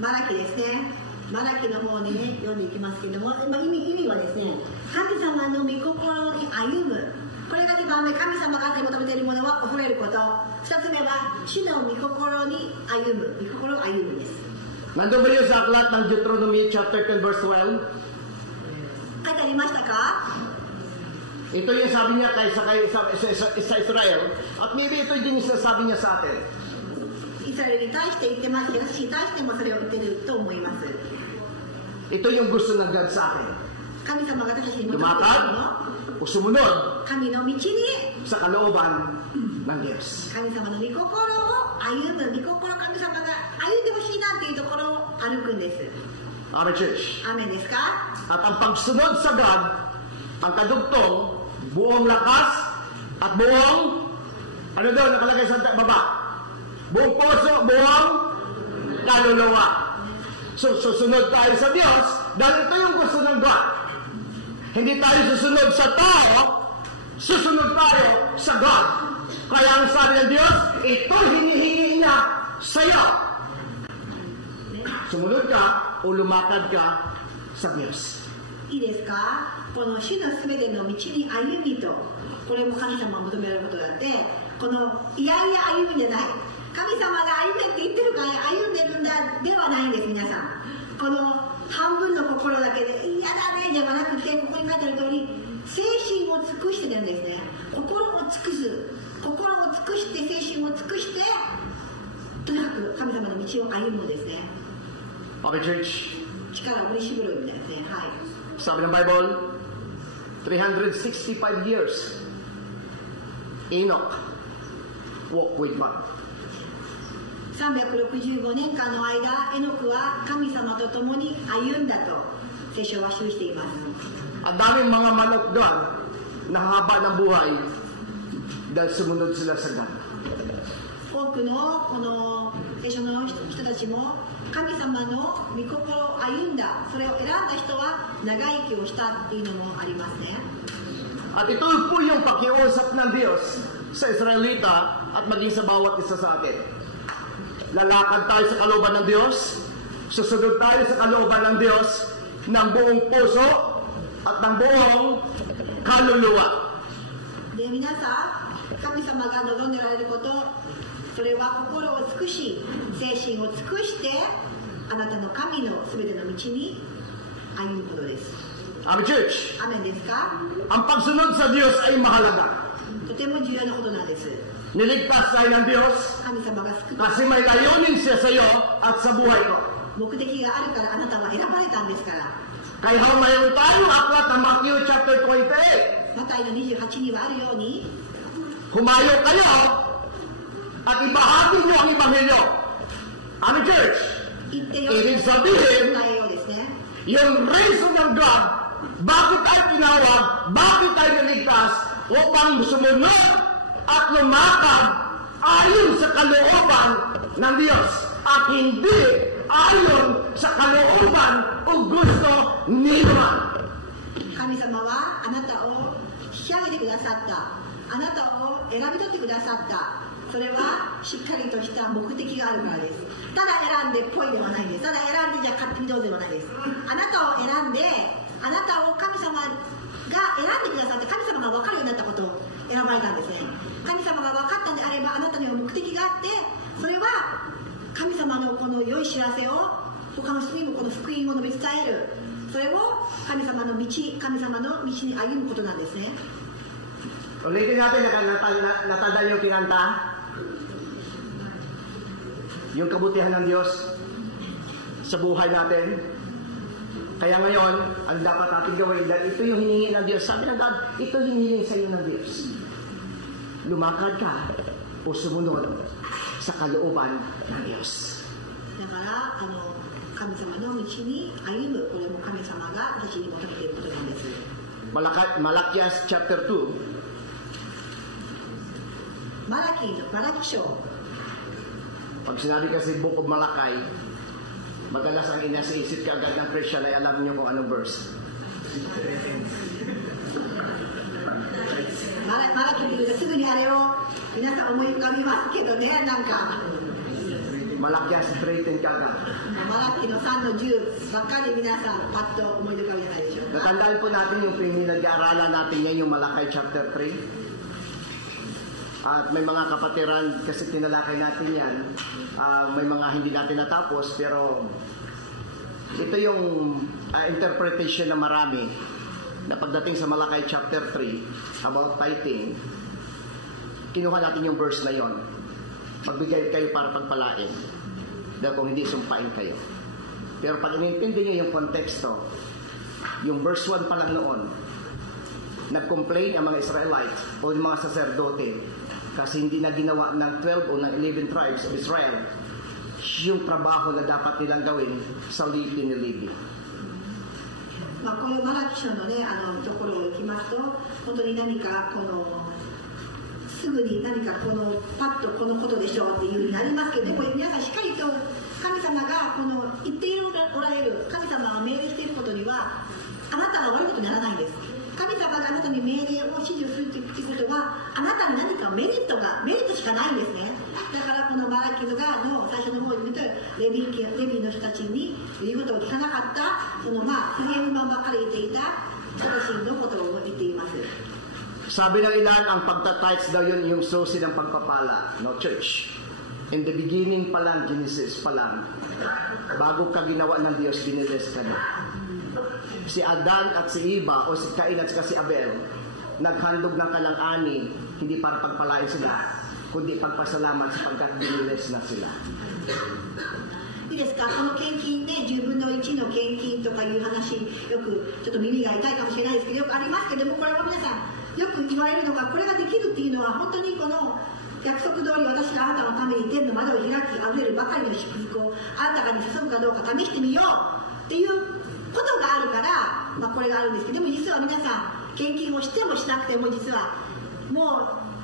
マラキですね。マラキの方に読んでいきますけども、意味はですね、神様の御心に歩む。これが2番目、神様が求めているものは恐れること。2つ目は、主の御心に歩む。御心を歩むんです。 Nandun ba yun sa aklat ng Deuteronomy chapter 10 verse 12? 書いてありましたか？ Ito yung sabi niya sa Israel. At maybe ito din yung sabi niya sa atin. イスラエルに対して言ってますけど、私に対してもそれを言ってると思います。 Ito yung gusto ng God sa akin. 神様が私に求めているも Lumakad の、 o sumunod 神の道に、 sa kalooban ng Diyos. 神様の御心を歩む、御心を神様が歩んでほしいなっていうところを歩くんです。 Amen, church. アーメンですか？ At ang pagsunod sa God, ang kadugtong, buong lakas at buong, ano daw nakalagay sa baba? Buong puso, buong kaluluwa. So, susunod tayo sa Diyos dahil ito yung gusto ng God. Hindi tayo susunod sa tao, susunod tayo sa God. Kaya ang sabi ng Diyos, ito hinihingi niya sa iyo. Sumunod ka o lumakad ka sa Diyos. いいですか？この主のすべての道に歩みと、これも神様が求められることだって、このいやいや歩むんじゃない。神様が歩めって言ってるから歩んでるんだではないんです、皆さん。この半分の心だけで嫌だねではなくて、ここに書いてある通り、精神を尽くしてるんですね。心を尽くす、心を尽くして精神を尽くして、とにかく神様の道を歩むのですね。 Okay, church. 力を振り絞るんですね。はい。 Sabi ng Bible, 365 years, Enoch walked with God. 365年間の間、エノクは神様と共に歩んだと聖書は記しています。 Ang daming mga manok doon na haba ng buhay dahil sumunod sila sa God. 多くのこの聖書の人たちも神様の御心を歩んだ、それを選んだ人は長生きをしたっていうのもありますね。 At ito po yung pakiusap ng Diyos sa Israelita at maging sa bawat isa sa atin. Lalakad tayo sa kalooban ng Diyos, susunod tayo sa kalooban ng Diyos ng buong puso at ng buong kaluluwa. で、皆さん、神様が望んでられること、それは心を尽くし、精神を尽くして、あなたの神のすべての道に歩むことです。 Amen, church. アメンですか？ Ang pagsunod sa Diyos ay mahalaga. とても重要なことなんです。 Niligtas tayo ng Diyos 神様が救う kasi may layunin siya sa iyo at sa buhay ko. 目的があるからあなたは選ばれたんですから。 Kaya mayroon tayong aklat ng Matthew chapter 28. マタイの28にはあるように、 Humayo kayo at ibahagi niyo ang Ebanghelyo. Amen, church. 言ってよ Ibig sabihin, 伝えようですね。 yung reason ng God, bakit tayo tinawag, bakit tayo niligtas, upang sumunod at lumakad ayon sa kalooban ng Diyos at hindi ayon sa kalooban o gusto niya. 神様はあなたを引き上げてくださった。あなたを選び取ってくださった。それはしっかりとした目的があるからです。ただ選んでぽいではないです。ただ選んでじゃあ勝手にどうではないです。あなたを選んで、あなたを神様が選んでくださって、神様が分かるようになったことを選ばれたんですね。神様が分かったのであれば、あなたには目的があって、それは神様のこの良い知らせを他の人にもこの福音を述べ伝える。それを神様の道、神様の道に歩むことなんですね。 Ulitin natin, natanda yung kinanta. Yung kabutihan ng Diyos sa buhay natin. Kaya ngayon, ang dapat natin gawin, dahil ito yung hiningi ng Diyos. Sabi ng God, ito hiningi sa iyo ng Diyos. Lumakad ka o sumunod sa kalooban ng Diyos. だから神様の道に歩む、これも神様が私に求めていることなんです。 Malakias chapter 2. マラキ書。 Pag sinabi kasi Book of Malakay, madalas ang inasiisip ka agad ng Christian ay alam niyo kung anong verse. マラキ見るとすぐにあれを皆さん思い浮かびますけどね、なんか。Malaki ang straighten ka agad. マラキの3の10ばっかり皆さんパッと思い浮かぶじゃないでしょうか。 Natandaan po natin yung pinag-aaralan natin ngayon, yung Malakay chapter 3. At may mga kapatiran, kasi tinalakay natin yan, may mga hindi natin natapos, pero ito yung interpretation na marami na pagdating sa Malakay chapter 3 about tithing, kinuha natin yung verse na yon. Magbigay kayo para pagpalain dahil kung hindi sumpain kayo. Pero pag inintindi nyo yung konteksto, yung verse 1 pa lang noon, nag-complain ang mga Israelites o yung mga saserdote kasi hindi na ginawa ng 12 o ng 11 tribes of Israel yung trabaho na dapat nilang gawin sa lipi ni Levi. まあ、こういうマラキ書のね、ところを行きますと、本当に何かすぐに何かパッとこのことでしょうっていうふうになりますけど、でも皆さんしっかりと神様が言っておられる、神様が命令していることには、あなたが悪いことにならないんです。神様があなたに命令を指示するということは、あなたに何かメリットしかないんですね。だからこのマラキの最初の方に見て、レビの人たちに言うことを聞かなかった、不平不満ばっかり言っていた人たちのことを言っています。 Sabi ng ilan, ang pagtatites daw yun yung susi ng pagpapala. No, church. In the beginning pa lang, Genesis pa lang, bago ka ginawa ng Diyos, binilis ka na. Si Adan at si Eva, o si Cain at si Abel, naghandog ng kalang-ani, hindi para pagpalain sila, kundi pagpasalamat sapagkat binilis na sila. いいですか、この献金ね、10分の1の献金とかいう話、よくちょっと耳が痛いかもしれないですけど、よくありますけども、これは皆さん、よく言われるのが、これができるっていうのは、本当にこの約束通り私があなたのために天の窓を開き、あふれるばかりの祝福をあなたに注ぐかどうか試してみようっていうことがあるから、これがあるんですけども、実は皆さん、献金をしてもしなくても、実はもう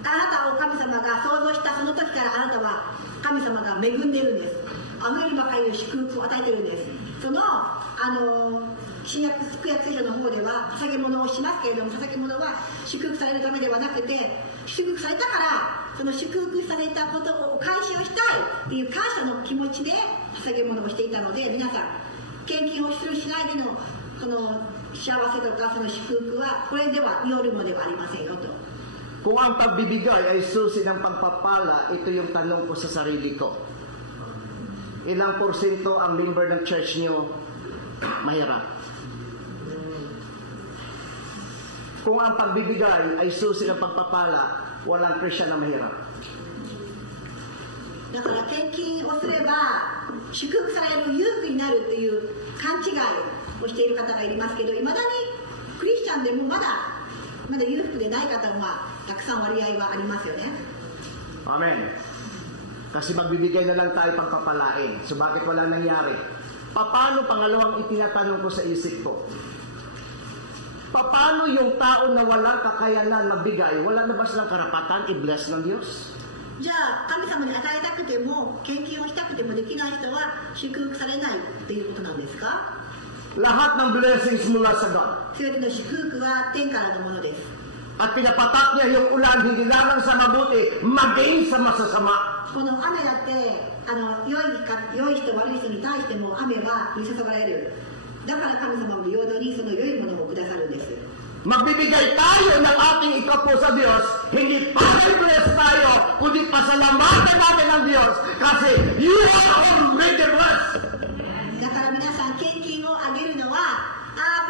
あなたを神様が創造したその時からあなたは神様が恵んでいるんです。あふれるばかりの祝福を与えているんです。その新約旧約聖書の方では捧げ物をしますけれども、捧げ物は祝福されるためではなくて、祝福されたからその祝福されたことを感謝をしたいっていう感謝の気持ちで捧げ物をしていたので、皆さん献金をするしないでのその幸せとかその祝福はこれではよるのではありませんよと。 Kung ang pagbibigay ay susi ng pagpapala, ito yung tanong ko sa sarili ko. Ilang porsyento ang member ng church nyo mahirap? Kung ang pagbibigay ay susi ng pagpapala, walang Christian na mahirap. だから献金をすれば祝福される裕福になるっていう勘違いをしている方がいますけど、いまだにクリスチャンでもまだ裕福でない方はたくさん割合はありますよね。 Amen. Kasi magbibigay na lang tayo pagpapalain. So bakit wala nangyari? Paano, pangalawang itinatanong ko sa isip ko, paano yung tao na walang kakayanan magbigay, wala na ba silang karapatan i-bless ng Diyos? じゃあ神様に与えたくても献金をしたくてもできない人は祝福されないっていうことなんですか？ Lahat ng blessings mula sa God. 全ての祝福は天からのものです。 At pinapatak niya yung ulan hindi lamang sa mabuti, maging sa masasama. この雨だって良い人悪い人に対しても雨は降り注がれる。だから神様の平等にその良いものをくださるんです。 Magbibigay tayo ng ating ikapo sa Diyos, hindi pa-bless tayo, kundi pasalamatan natin ang Diyos kasi you are already blessed. だから皆さん献金をあげるのは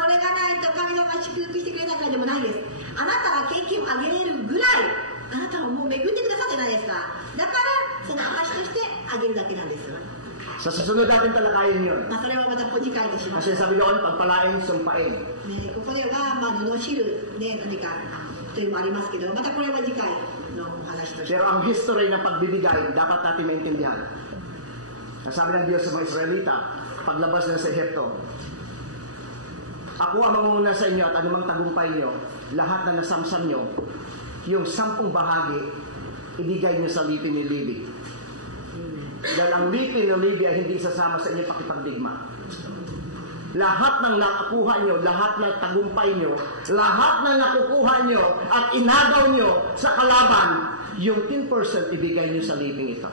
これがないと神様が祝福してくれないからでもないです。あなたが献金をあげれるぐらいあなたをもう恵んでくださってないですか。だからその証としてあげるだけなんです。 Sa susunod natin talakayin yun. それはまた次回でしましょ Kasi う。 sabi doon, pagpalain, sumpain. ここでは罵るね何かというのもありますけど、またこれは次回の話として。 Pero ang history ng pagbibigay, dapat natin maintindihan. Sabi ng Diyos sa mga Israelita, paglabas nila sa Ehipto, ako ang manguna sa inyo at anumang tagumpay nyo, lahat na nasamsam nyo, yung 10 bahagi, ibigay nyo sa lipi ni Levi. Dahil ang lipi ni Levi ay hindi sasama sa inyong pakipagdigma. Lahat ng nakukuha nyo, lahat ng tagumpay nyo, lahat ng nakukuha nyo at inagaw nyo sa kalaban, yung 10% ibigay nyo sa living ito.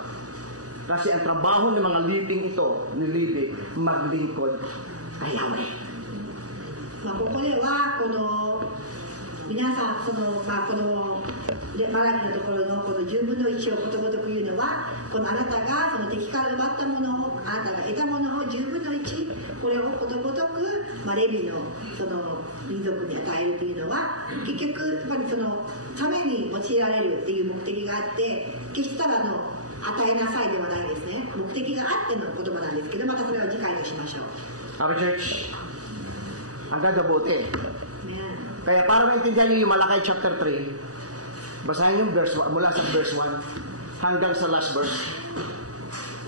Kasi ang trabaho ng mga living ito, ni Levi, maglingkod kay Yahweh. まあ、ここではこの皆さんこのマラキのところのこの10分の1をことごとく言うのはこのあなたがその敵から奪ったものをあなたが得たものを10分の1これをことごとく、レビのその民族に与えるというのは結局やっぱりそのために用いられるっていう目的があって決したら与えなさいではないですね目的があっての言葉なんですけどまたそれは次回にしましょう。 Our church, ang gagabuti. Kaya para maintindihan niyo yung Malakay chapter 3, basahin yung verse 1, mula sa verse 1 hanggang sa last verse.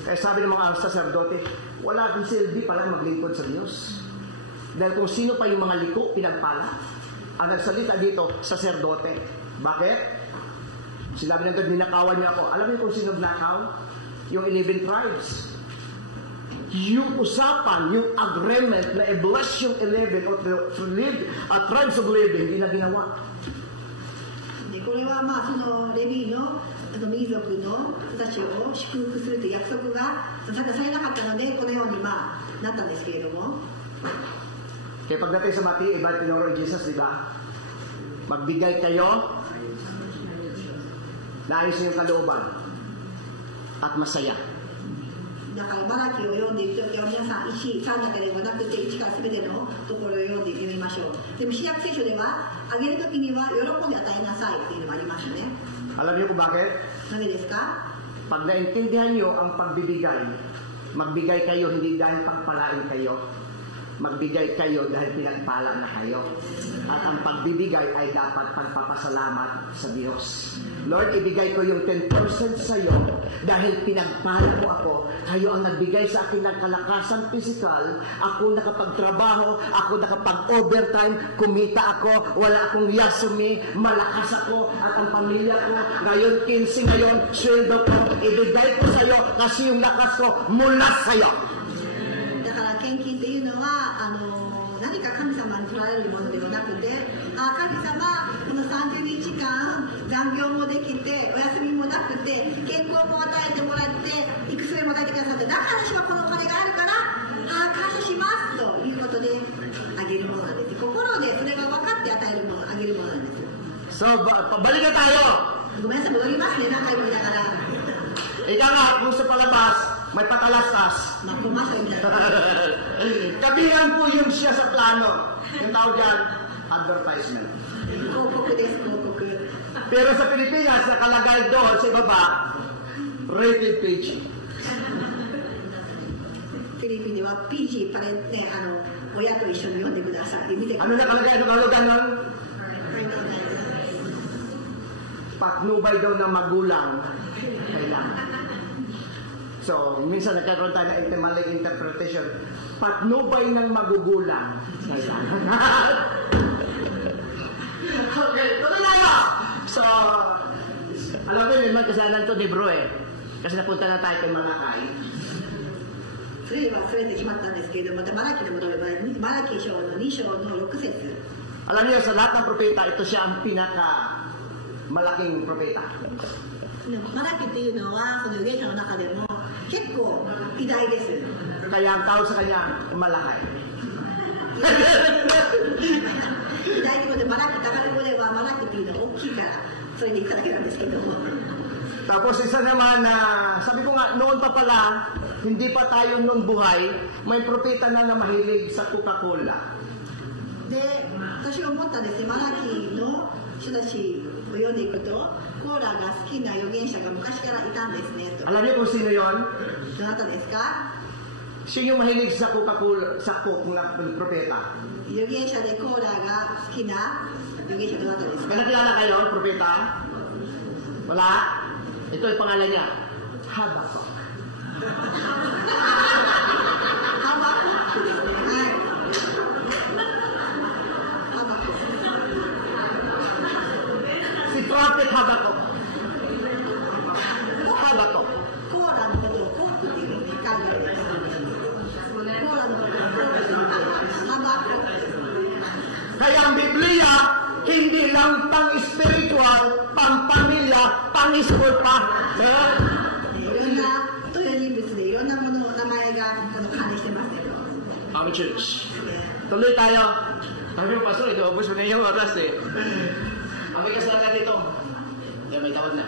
Kaya sabi ng mga saserdote, wala akong silbi palang maglingkod sa Diyos. Dahil kung sino pa yung mga liko, pinagpala. Ang nagsalita dito, saserdote. Bakit? Sinabi ng God, ninakawan niya ako. Alam niyo kung sino nakaw? Yung 11 tribes. Yung usapan, yung agreement na i-bless yung 11 o tribes of living, hindi na ginawa. これはそのレビの民族の人たちを祝福するという約束がされなかったのでこのようになったんですけれども Kaya pagdating sa Matthew, iba tinuro ni Jesus, di ba? Magbigay kayo na ayos yung kalooban at masaya. だからマラキを読んでいるときは皆さん1、3だけでもなくて1から全てのところを読んでみましょう。でも新約聖書ではあげるときには喜んで与えなさいっていうのがありましたね。 Alam niyo kung bakit? なぜですか Pag naintindihan niyo ang pagbibigay, magbigay kayo hindi dahil pagpalain kayo, magbigay kayo dahil pinagpala na kayo. At ang pagbibigay ay dapat pagpapasalamat sa Diyos. Lord, ibigay ko yung 10% sa iyo dahil pinagpala mo ako. Kayo ang nagbigay sa akin ng kalakasan physical. Ako nakapagtrabaho, ako nakapag-overtime, kumita ako, wala akong yasumi, malakas ako, at ang pamilya ko, ngayon 15 ngayon, sweldo ko, ibigay ko sa iyo kasi yung lakas ko mula sa iyo. だから献金っていうのは何か神様に取られるものではなくて神様この30日間残業もできてお休みもなくて健康も与えてもらって育成も与えてくださってだから私はこのお金があるから感謝しますということであげるものなんです心でそれが分かって与えるものあげるものなんです So, pabalik na tayo. ごめんなさい戻りますね何回も言いながら Ika nga, kung sa palabas, may patalastas. Kabilang po yung siya sa plano. Yung tawag yan, advertisement. Pero sa Pilipinas, nakalagay doon sa ibaba, rated PG. Pilipino wa PG パレね親と一緒に読んでくださいって見てください。 Ano nakalagay? Ano nakalagay nun? Patnubay daw ng magulang kailangan. So, minsan nagkaroon tayo ng maling interpretation. Patnubay ng magugulang kailangan. Okay, tuloy na ako! So, alam ko yun, kasalanan to ni Bro kasi napunta na tayo kay Malakay. それはそれで決まったんですけれども、マラキの戻れば、マラキ書の2章の6節。 Alam niyo, sa lahat ng propeta, ito siya ang malaking propeta. マラキっていうのは、その預言者の中でも結構偉大です。 Kaya ang tawag sa kanya, Malakay. 偉大ということで、マラキ、タカル語ではマラキっていうのは大きいから、それで言っただけなんですけども。 Tapos isa naman na, sabi ko nga, noon pa pala, hindi pa tayo noon buhay, may propeta na mahilig sa Coca-Cola. で、私は思ったんですね、マラキの人たちを読んでいくと、コーラが好きな預言者が昔からいたんですねと。 Alam niyo kung sino yon? どなたですか？ Siya yung mahilig sa Coca-Cola, sa Coke na propeta. 預言者でコーラが好きな預言者どなたですか？ Kaya nakilala kayo, propeta? Wala? Ito yung pangalan niya, Habakkuk. Si Prophet Habakkuk. Habakkuk. コーラのことをコークっていうのに考えてください。コーラのことをハバコ。 Kaya ang Biblia, hindi lang pang-spiritual, pang-pamilya, pang-school pa. みんな、それ Amen, church. Tuloy tayo. Sabi mo, Pastor, ito, ubos mo na yung oras eh. Ang may kasalanan dito. Yan, may tawad na.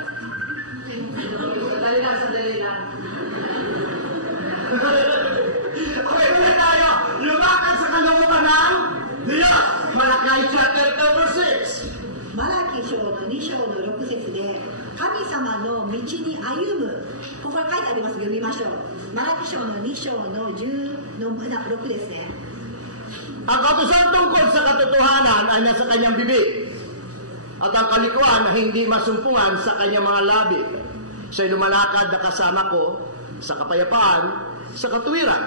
Sandali lang. Okay, tuloy tayo. Lumakad sa kalooban ng Diyos. Malakay chapter number 6. マラキ書の2章の6節で、神様の道に歩む。ここに書いてあります。読みましょう。マラキ書の2章の10の6ですね。 Ang kautusan tungkol sa katotohanan ay nasa kanyang bibig. At ang kalikuan na hindi masumpungan sa kanyang mga labi. Siya'y lumalakad na kasama ko sa kapayapaan, sa katuwiran,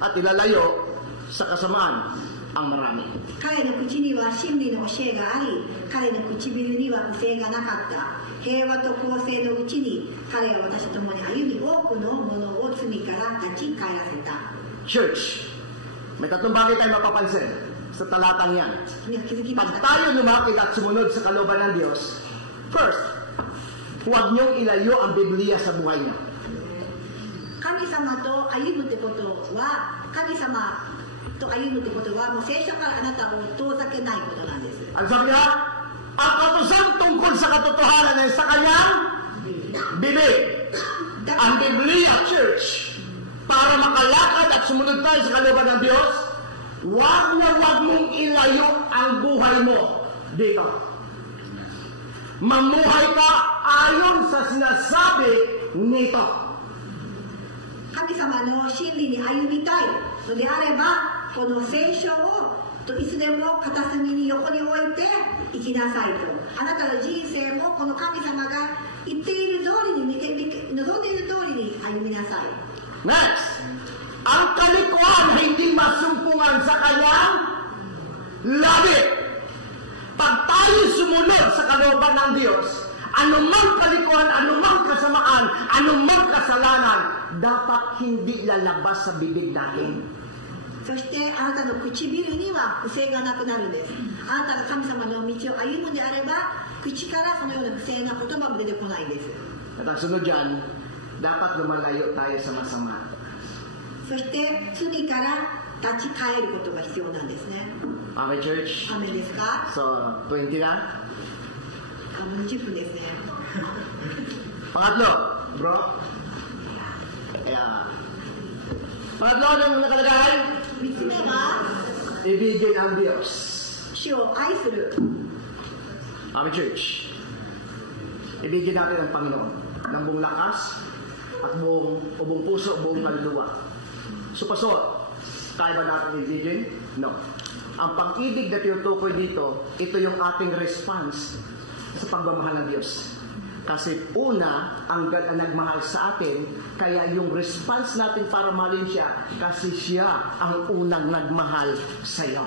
at ilalayo sa kasamaan ang marami. 彼の口には真理の教えがあり、彼の唇には不正がなかった。平和と公正のうちに彼は私と共に歩み、多くのものを罪から立ち返らせた。 Church, may tatlong bagay tayo mapapansin sa talatang yan. 皆気づきまし Pag たか？ tayo lumakad at sumunod sa kalooban ng Diyos, first, huwag niyong ilayo ang Biblia sa buhay niyo. 神様と歩むってことは、神様と歩むってことは、もう聖書からあなたを遠ざけないことなんです。 Ang sabi niya, ang kautusan tungkol sa katotohanan ay sa kanyang bibig. Ang Biblia, church, para makalakad at sumunod tayo sa kalooban ng Diyos, huwag mong ilayo ang buhay mo dito. Mamuhay ka ayon sa sinasabi nito. 神様の真理に歩みたいのであれば、この聖書をいつでも片隅に横に置いて生きなさいと。あなたの人生もこの神様が言っている通りに、望んでいる通りに歩みなさい。 Next, ang kalikuan hindi masumpungan sa kanyang labi. Pag tayo sumunod sa kalooban ng Diyos, anumang kalikuan, anumang kasamaan, anumang kasalanan, dapat hindi lalabas sa bibig natin. そしてあなたの唇には不正がなくなるんです。あなたが神様の道を歩むであれば、口からそのような不正な言葉も出てこないんです。 At ang sunod dyan, dapat lumalayo tayo sa masama. そして罪から立ち返ることが必要なんですね。 Okay, church? アーメンですか？ So, 20 na. もう20分ですね。 Pangatlo, bro. Kaya, pangatlo ng nakalagay, 3つ目は、 ibigin ang Diyos. 主を愛する。 Amen, church. Ibigin natin ang Panginoon ng buong lakas at buong puso, buong kaluluwa. So, Pastor, kaya ba natin ibigin? No. Ang pag-ibig na tinutukoy dito, ito yung ating response sa pagmamahal ng Diyos. Kasi una, ang God ang nagmahal sa atin, kaya yung response natin para mahalin siya, kasi siya ang unang nagmahal sa iyo.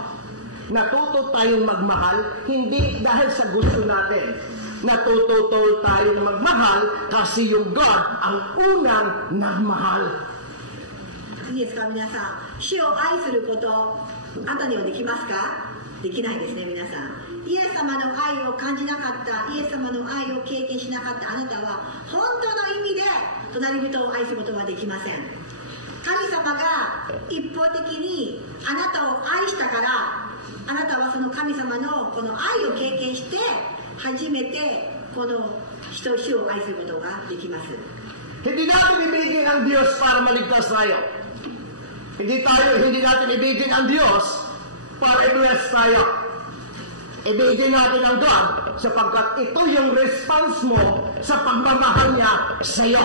Natuto tayong magmahal, hindi dahil sa gusto natin. Natuto tayong magmahal, kasi yung God ang unang nagmahal. いいですか、皆さん。主を愛すること、あなたにはできますか？できないですね、皆さん。イエス様の愛を感じなかった、イエス様の愛を経験しなかったあなたは、本当の意味で隣人を愛することはできません。神様が一方的にあなたを愛したから、あなたはその神様のこの愛を経験して、初めてこの主を愛することができます。 Hindi natin ibigin ang Diyos para maligtas tayo. Hindi natin ibigin ang Diyos para i-bless tayo. Ibigin natin ang God sapagkat ito yung response mo sa pagmamahal niya sa iyo.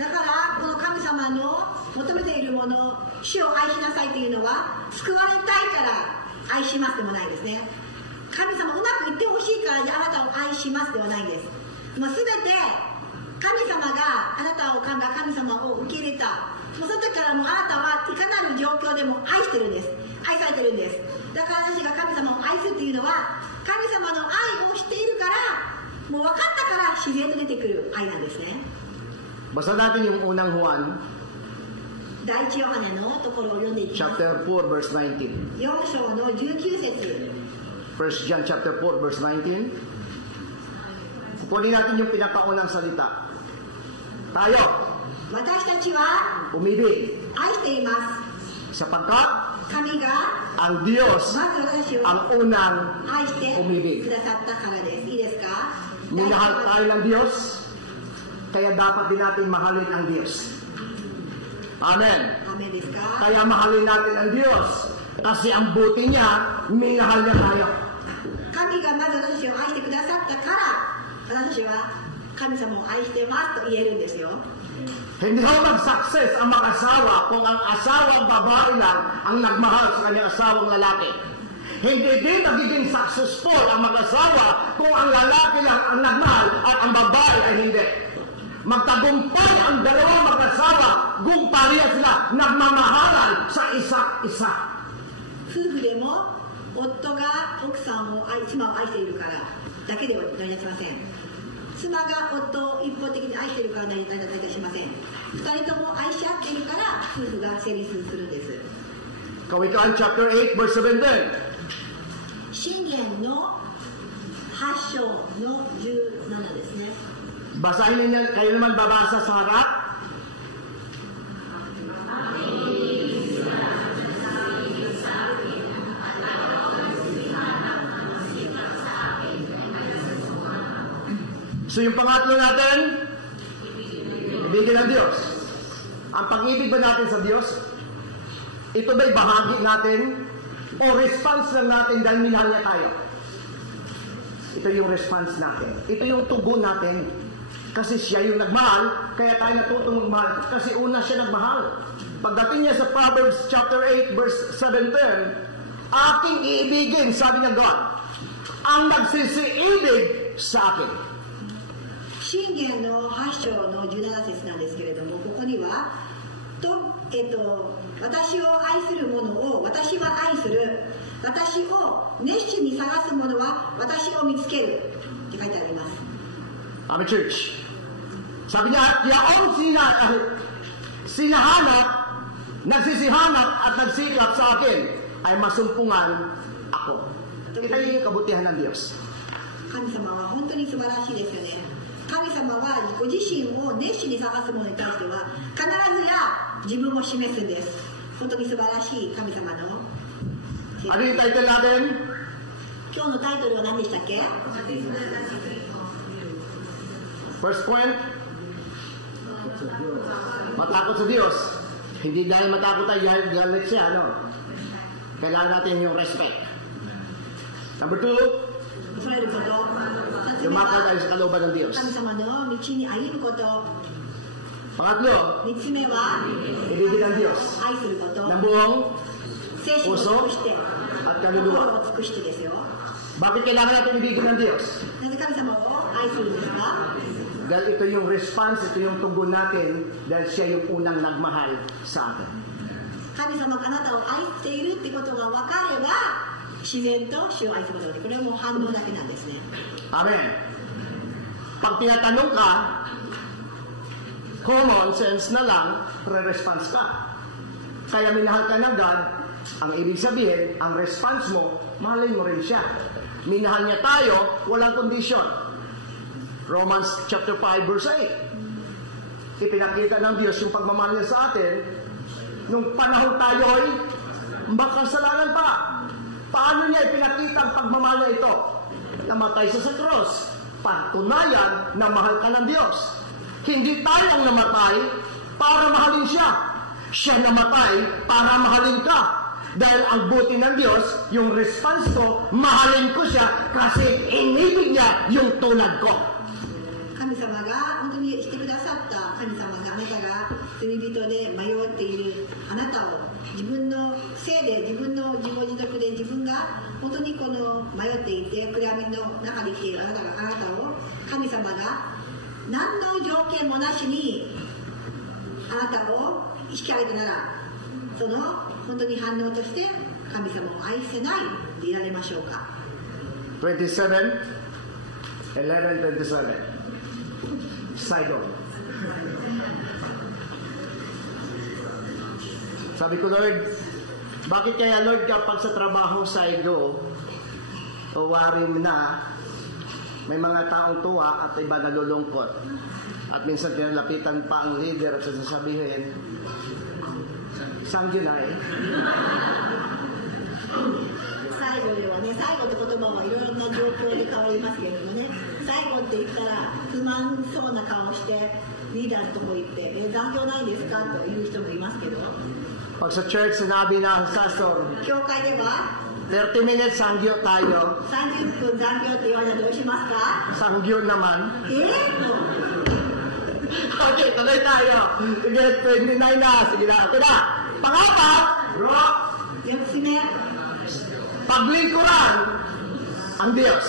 だからこの神様の求めているもの、主を愛しなさいというのは救われたいから愛しますでもないですね。神様うまくいってほしいからじゃああなたを愛しますではないんです。もうすべて神様があなたを神様を受け入れた。もうその時からもうあなたはいかなる状況でも愛してるんです。愛されてるんです。だから私が神様を愛するというのは神様の愛をしているからもう分かったから自然と出てくる愛なんですね。 Basta natin yung unang Juan, 第一ヨハネのところを読んでいきます。 chapter 4, verse 19. 4章の19節。 1 John chapter 4, verse 19. Kunin natin yung pinakaunang salita. Tayo, 私たちは umibig. 愛しています。Sapagkat 神が ang Diyos まず私を ang unang 愛して umibig. くださったからです。いいですか？ Minahal tayo ng Diyos, kaya dapat din natin mahalin ang Diyos. Amen. アメですか？ Kaya mahalin natin ang Diyos. Kasi ang buti niya, minahal niya tayo. 神がまず私を愛してくださったから私は神様を愛してますと言えるんですよ。 Hindi ho mag-success ang mag-asawa kung ang asawang babae lang ang nagmahal sa kanyang asawang lalaki. Hindi din nagiging successful ang mag-asawa kung ang lalaki lang ang nagmahal at ang babae ay hindi. Magtagumpay ang dalawang mag-asawa kung pareha sila nagmamahalan sa isa't isa. 夫婦でも夫が奥さんを妻を愛しているからだけでは成り立ちません。妻が夫を一方的に愛しているから成り立ちません。二人とも愛し合っているから夫婦が成立するんです。 Kawikaan chapter 8 verse 17. 箴言の8章の17ですね。 Basahin ninyo, kayo naman babasa sa harap. So yung pangatlo natin, ibigin ng Diyos. Ang pag-ibig ba natin sa Diyos, ito ba'y bahagi natin o response lang natin dahil minahal niya tayo? Ito yung response natin. Ito yung tugon natin. Kasi siya yung nagmahal, kaya tayo natutong magmahal. Kasi una siya nagmahal. Pagdating niya sa Proverbs chapter 8 verse 17, aking iibigin, sabi ng God, ang nagsisiibig sa akin. 箴言の8章の17節なんですけれども、ここには私を愛する者を私は愛する、私を熱心に探す者は私を見つけるって書いてあります。 Amen, church. Sabi niya, yaong sinahanap, nagsisihanap at nagsikap sa akin ay masumpungan ako. Ito yung kabutihan ng Diyos. 神様は本当に素晴らしいですよね。神様はご自身を熱心に探す者に対しては必ずや自分を示すんです。本当に素晴らしい神様の。 Ano yung title natin? 今日のタイトルは何でしたっけ？ First point, matakot sa Diyos. Hindi dahil matakot tayo, galit siya, ano? Kailangan natin yung respect. Number 2, 恐れること。 lumakad tayo sa kalooban ng Diyos. 神様の道に歩むこと。 Pangatlo, 3つ目は ibigin ang Diyos 愛すること。 ng buong 精神を尽くして、 at 心 kaluluwa. を尽くしてですよ。 Bakit kailangan natin ibigin ng Diyos? なぜ神様を愛するんですか？ Dahil ito yung response, ito yung tugon natin dahil siya yung unang nagmahal sa atin. 神様があなたを愛しているってことが分かれば、自然と主を愛することができる。これはもう反応だけなんですね。 Amen. Pag tinatanong ka, common sense na lang, re-response ka. Kaya minahal ka ng God, ang ibig sabihin, ang response mo, mahalin mo rin siya. Minahal niya tayo, walang condition. Romans chapter 5 verse 8. Ipinakita ng Diyos yung pagmamahal niya sa atin, nung panahon tayo ay makasalanan pa. Paano niya ipinakita ang pagmamahal niya ito? Namatay siya sa cross. Patunayan na mahal ka ng Diyos. Hindi tayo ang namatay para mahalin siya. Siya namatay para mahalin ka. Dahil ang buti ng Diyos, yung response ko, mahalin ko siya kasi inibig niya yung tulad ko. 神様が本当にしてくださった神様があなたが罪人で迷っているあなたを自分のせいで自分の自業自得で自分が本当にこの迷っていて暗闇の中で生きているあなたを神様が何の条件もなしにあなたを引き上げたならその本当に反応として神様を愛せないでいられましょうか。 11:27 Sidon. Sabi ko, Lord, bakit kaya, Lord, kapag sa trabaho Sido o warim na, may mga taong tuwa at iba nalulungkot. At minsan pinalapitan pa ang leader at sasabihin, Sangyunai. 最後ではね、最後って言葉はいろいろな状況で変わりますけどもね、最後って言ったら不満そうな顔してリーダーのとこ行って「残業ないんですか?」という人もいますけど、 Pag sa church, sinabi ng pastor, 教会では30 minutes sangyo tayo. 30分残業って言われたらどうしますか？ Sangyo naman. と Okay, tuloy tayo. Sige, 29 na. Sige na. Ito na. Pangapat, 4つ目、 paglingkuran ang Diyos.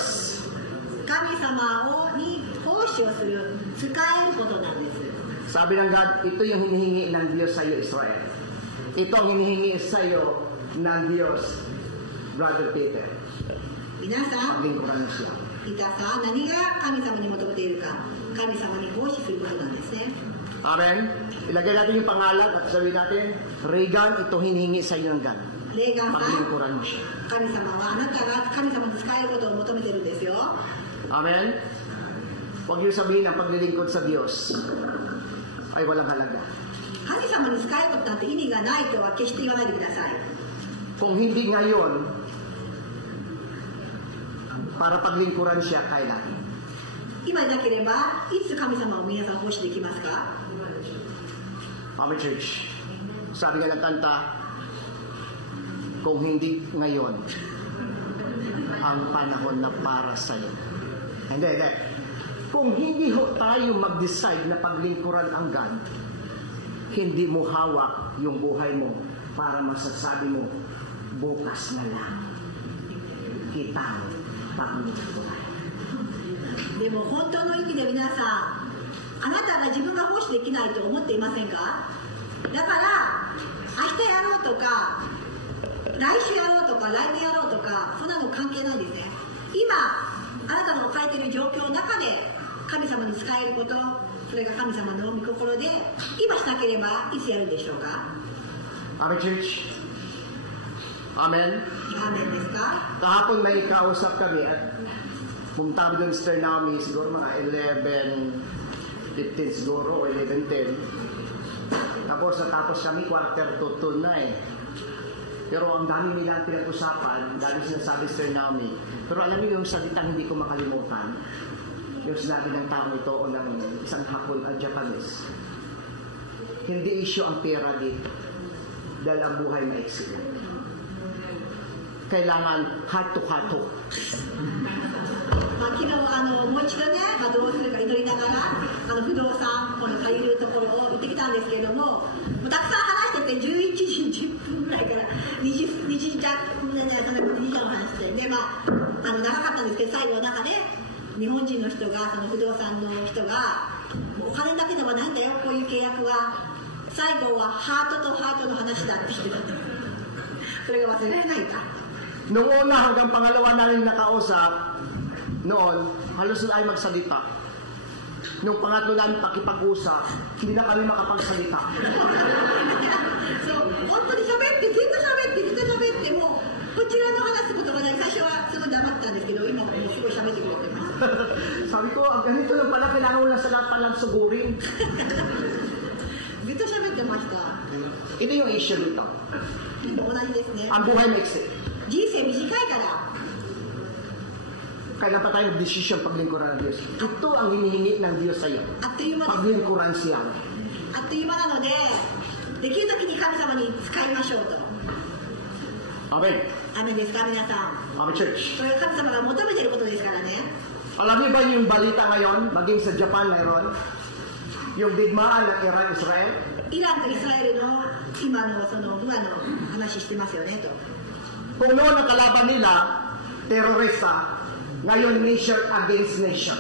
神様に奉仕をする、使えることなんです。 Sabi ng God, ito yung hinihingi ng Diyos sa iyo, Israel. Ito ang hinihingi sa iyo ng Diyos, Brother Peter. 皆さん、 Paglingkuran mo siya. 皆さん、何が神様に求めているか、神様に奉仕することなんですね。 Amen? Ilagay natin yung pangalan at sabihin natin, Regan, ito hinihingi sa iyo ng God. レーガンさん、 Paglingkuran mo siya. 神様はあなたが神様に使えることを求めてるんですよ。 Amen? Huwag niyo sabihin ang paglilingkod sa Diyos ay walang halaga. 神様に使えることなんて意味がないとは決して言わないでください。 Kung hindi ngayon, para paglingkuran siya, kailan? 今でなければ、いつ神様を皆さん奉仕できますか？ Amen, church. Sabi nga ng kanta, kung hindi ngayon, ang panahon na para sa'yo. Hindi. Kung hindi ho tayo mag-decide na paglingkuran ang God, hindi mo hawak yung buhay mo para masasabi mo, bukas na lang. Kita mo, paglingkuran. でも本当の意味で皆さん、あなたが自分が奉仕できないと思っていませんか？だから明日やろうとか来週やろうとか来年やろうとか、そんなの関係ないですね。今あなたの置かれている状況の中で神様に使えること、それが神様の御心で今しなければいつやるでしょうか？ Amen, church. Amen. アーメンですか？ Kahapon may kausap kami at pumunta kami doon sa Naomi, siguro mga 11:15 siguro o 11:10. Tapos natapos kami, 1:45 na eh. Pero ang dami nilang pinag-usapan, dami sinasabi Sir Naomi. Pero alam niyo yung salitang hindi ko makalimutan, yung sinabi ng taong ito o ng isang Hapon at Japanese. Hindi issue ang pera dito dahil ang buhay maiksi. Kailangan heart-to-heart. 昨日もう一度ね、どうするか祈りながら不動産この借りるところを行ってきたんですけれども、たくさん話してて11時10分ぐらいから2時弱ね、その2時間話してで、長かったんですけど、最後の中で日本人の人が、その不動産の人が、お金だけではないんだよ、こういう契約は。最後はハートとハートの話だって言ってた。それが忘れられないか。 Noong una hanggang pangalawa namin nakausap, noon, halos na ay magsalita. Nung pangatlo namin pakipag-usap, hindi na kami makapagsalita. So, 本当に喋って、ずっと喋って、もう、こちらの話すことがない。最初はすごい黙ったんですけど、今もうすごい喋ってくれてます。 Sabi ko, ganito lang pala, kailangan mo lang sila palang sugurin. ずっと喋ってました。 Ito yung issue dito. 同じですね。 Ang buhay maiksi. 人生短いから。 Kailan pa tayo mag-desisyon paglingkuran ng Diyos? Ito ang hinihingi ng Diyos sa iyo. あっという間です。 Paglingkuran siya. あっという間なので、できる時に神様に使いましょうと。 Amen. アメンですか、皆さん。 Amen, church. それは神様が求めていることですからね。 Alam niyo ba yung balita ngayon, maging sa Japan mayroon? Yung digmaan ng Iran-Israel? イランとイスラエルの今のその不安の話してますよねと。 Kung noon ang kalaban nila, terorista, ngayon nation against nation.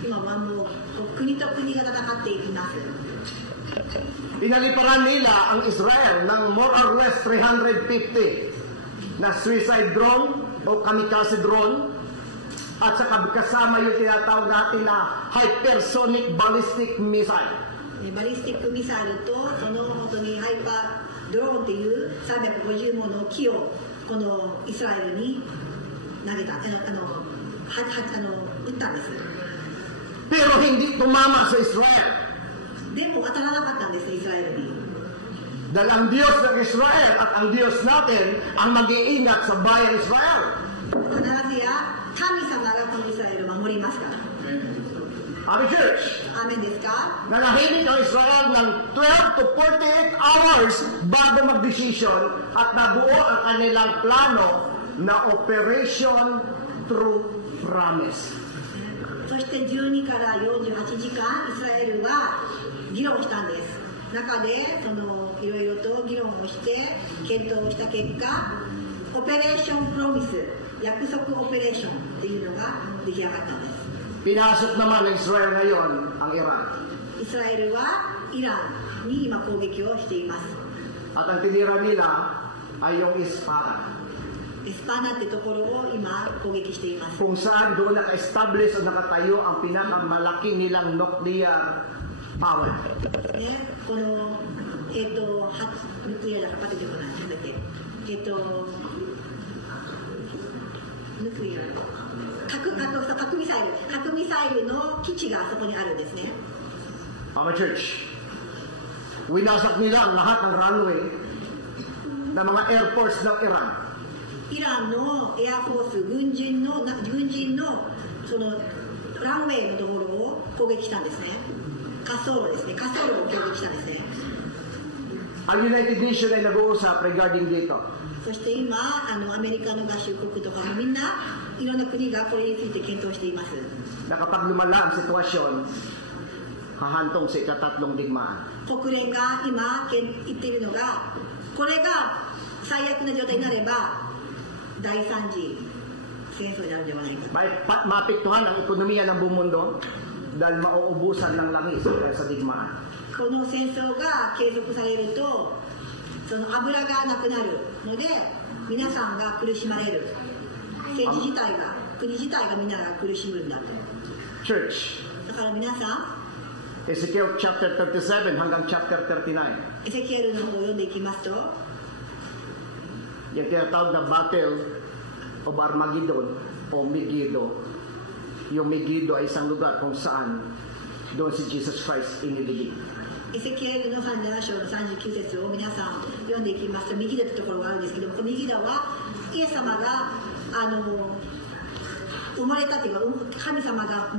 今はもう国と国が戦っていきます。 Pinaliparan nila ang Israel ng more or less 350 na suicide drone o kamikaze drone at saka kasama yung tinatawag natin na hypersonic ballistic missile. バリスティックミサイルとその本当にハイパードローンっていう350もの機をこのイスラエルに投げた撃ったんです。 Pero hindi tumama sa Israel. でも当たらなかったんです、イスラエルに。Dahil ang Diyos ng Israel at ang Diyos natin ang mag-iingat sa bayan Israel. 必ずや神様がこのイスラエルを守りますから。 Our church, アーメンですか？ nanahimik ang Israel ng 12 to 48 hours bago mag-decision at nabuo ang kanilang plano na Operation True Promise. そして12から48時間イスラエルは議論したんです。中でいろいろと議論をして検討をした結果、オペレーションプロミス、約束オペレーションっていうのが出来上がったんです。 Pinasok naman ng Israel ngayon ang Iran. イスラエルはイランに今攻撃をしています。 At ang tinira nila ay yung Espada. エスパーナってところを今攻撃しています。 Kung saan doon naka-establish o nakatayo ang pinakamalaki nilang nuclear power. ね、このヌクリアだかパテでもないなんだっけヌクリア核ミサイルの基地がそこにあるんですね。 Our church, winasak nila ang lahat ng runway ng mga air force ng Iran. イランのエアフォース軍人のそのランウェイのところを攻撃したんですね。滑走路ですね。滑走路を攻撃したんですね。 Ang United Nations ay nag-uusap regarding dito. そして今アメリカの合衆国とかもみんないろんな国がこれについて検討しています。 Na kapag lumala ang sitwasyon, hahantong sa ika-3 digmaan. 国連が今言っているのが、これが最悪な状態になれば第3次戦争になるんではないか。 Mapiktuhan ang ekonomiya ng buong mundo dahil mauubusan ng langis dahil sa digmaan. この戦争が継続されると、その油がなくなるので皆さんが苦しまれる。政治自体が、国自体がみんなが苦しむんだと。 Church, だから皆さん、 Ezekiel chapter 37 hanggang chapter 39. エゼキエルの方を読んでいきますと、 Yung tinatawag na Battle of Armageddon o Megiddo. Yung Megiddo ay isang lugar kung saan doon si Jesus Christ iniligid. エゼキエルの37章の39節を皆さん読んでいきますと、右だってところがあるんですけども、この右だはイエス様が生まれたというか、神様が埋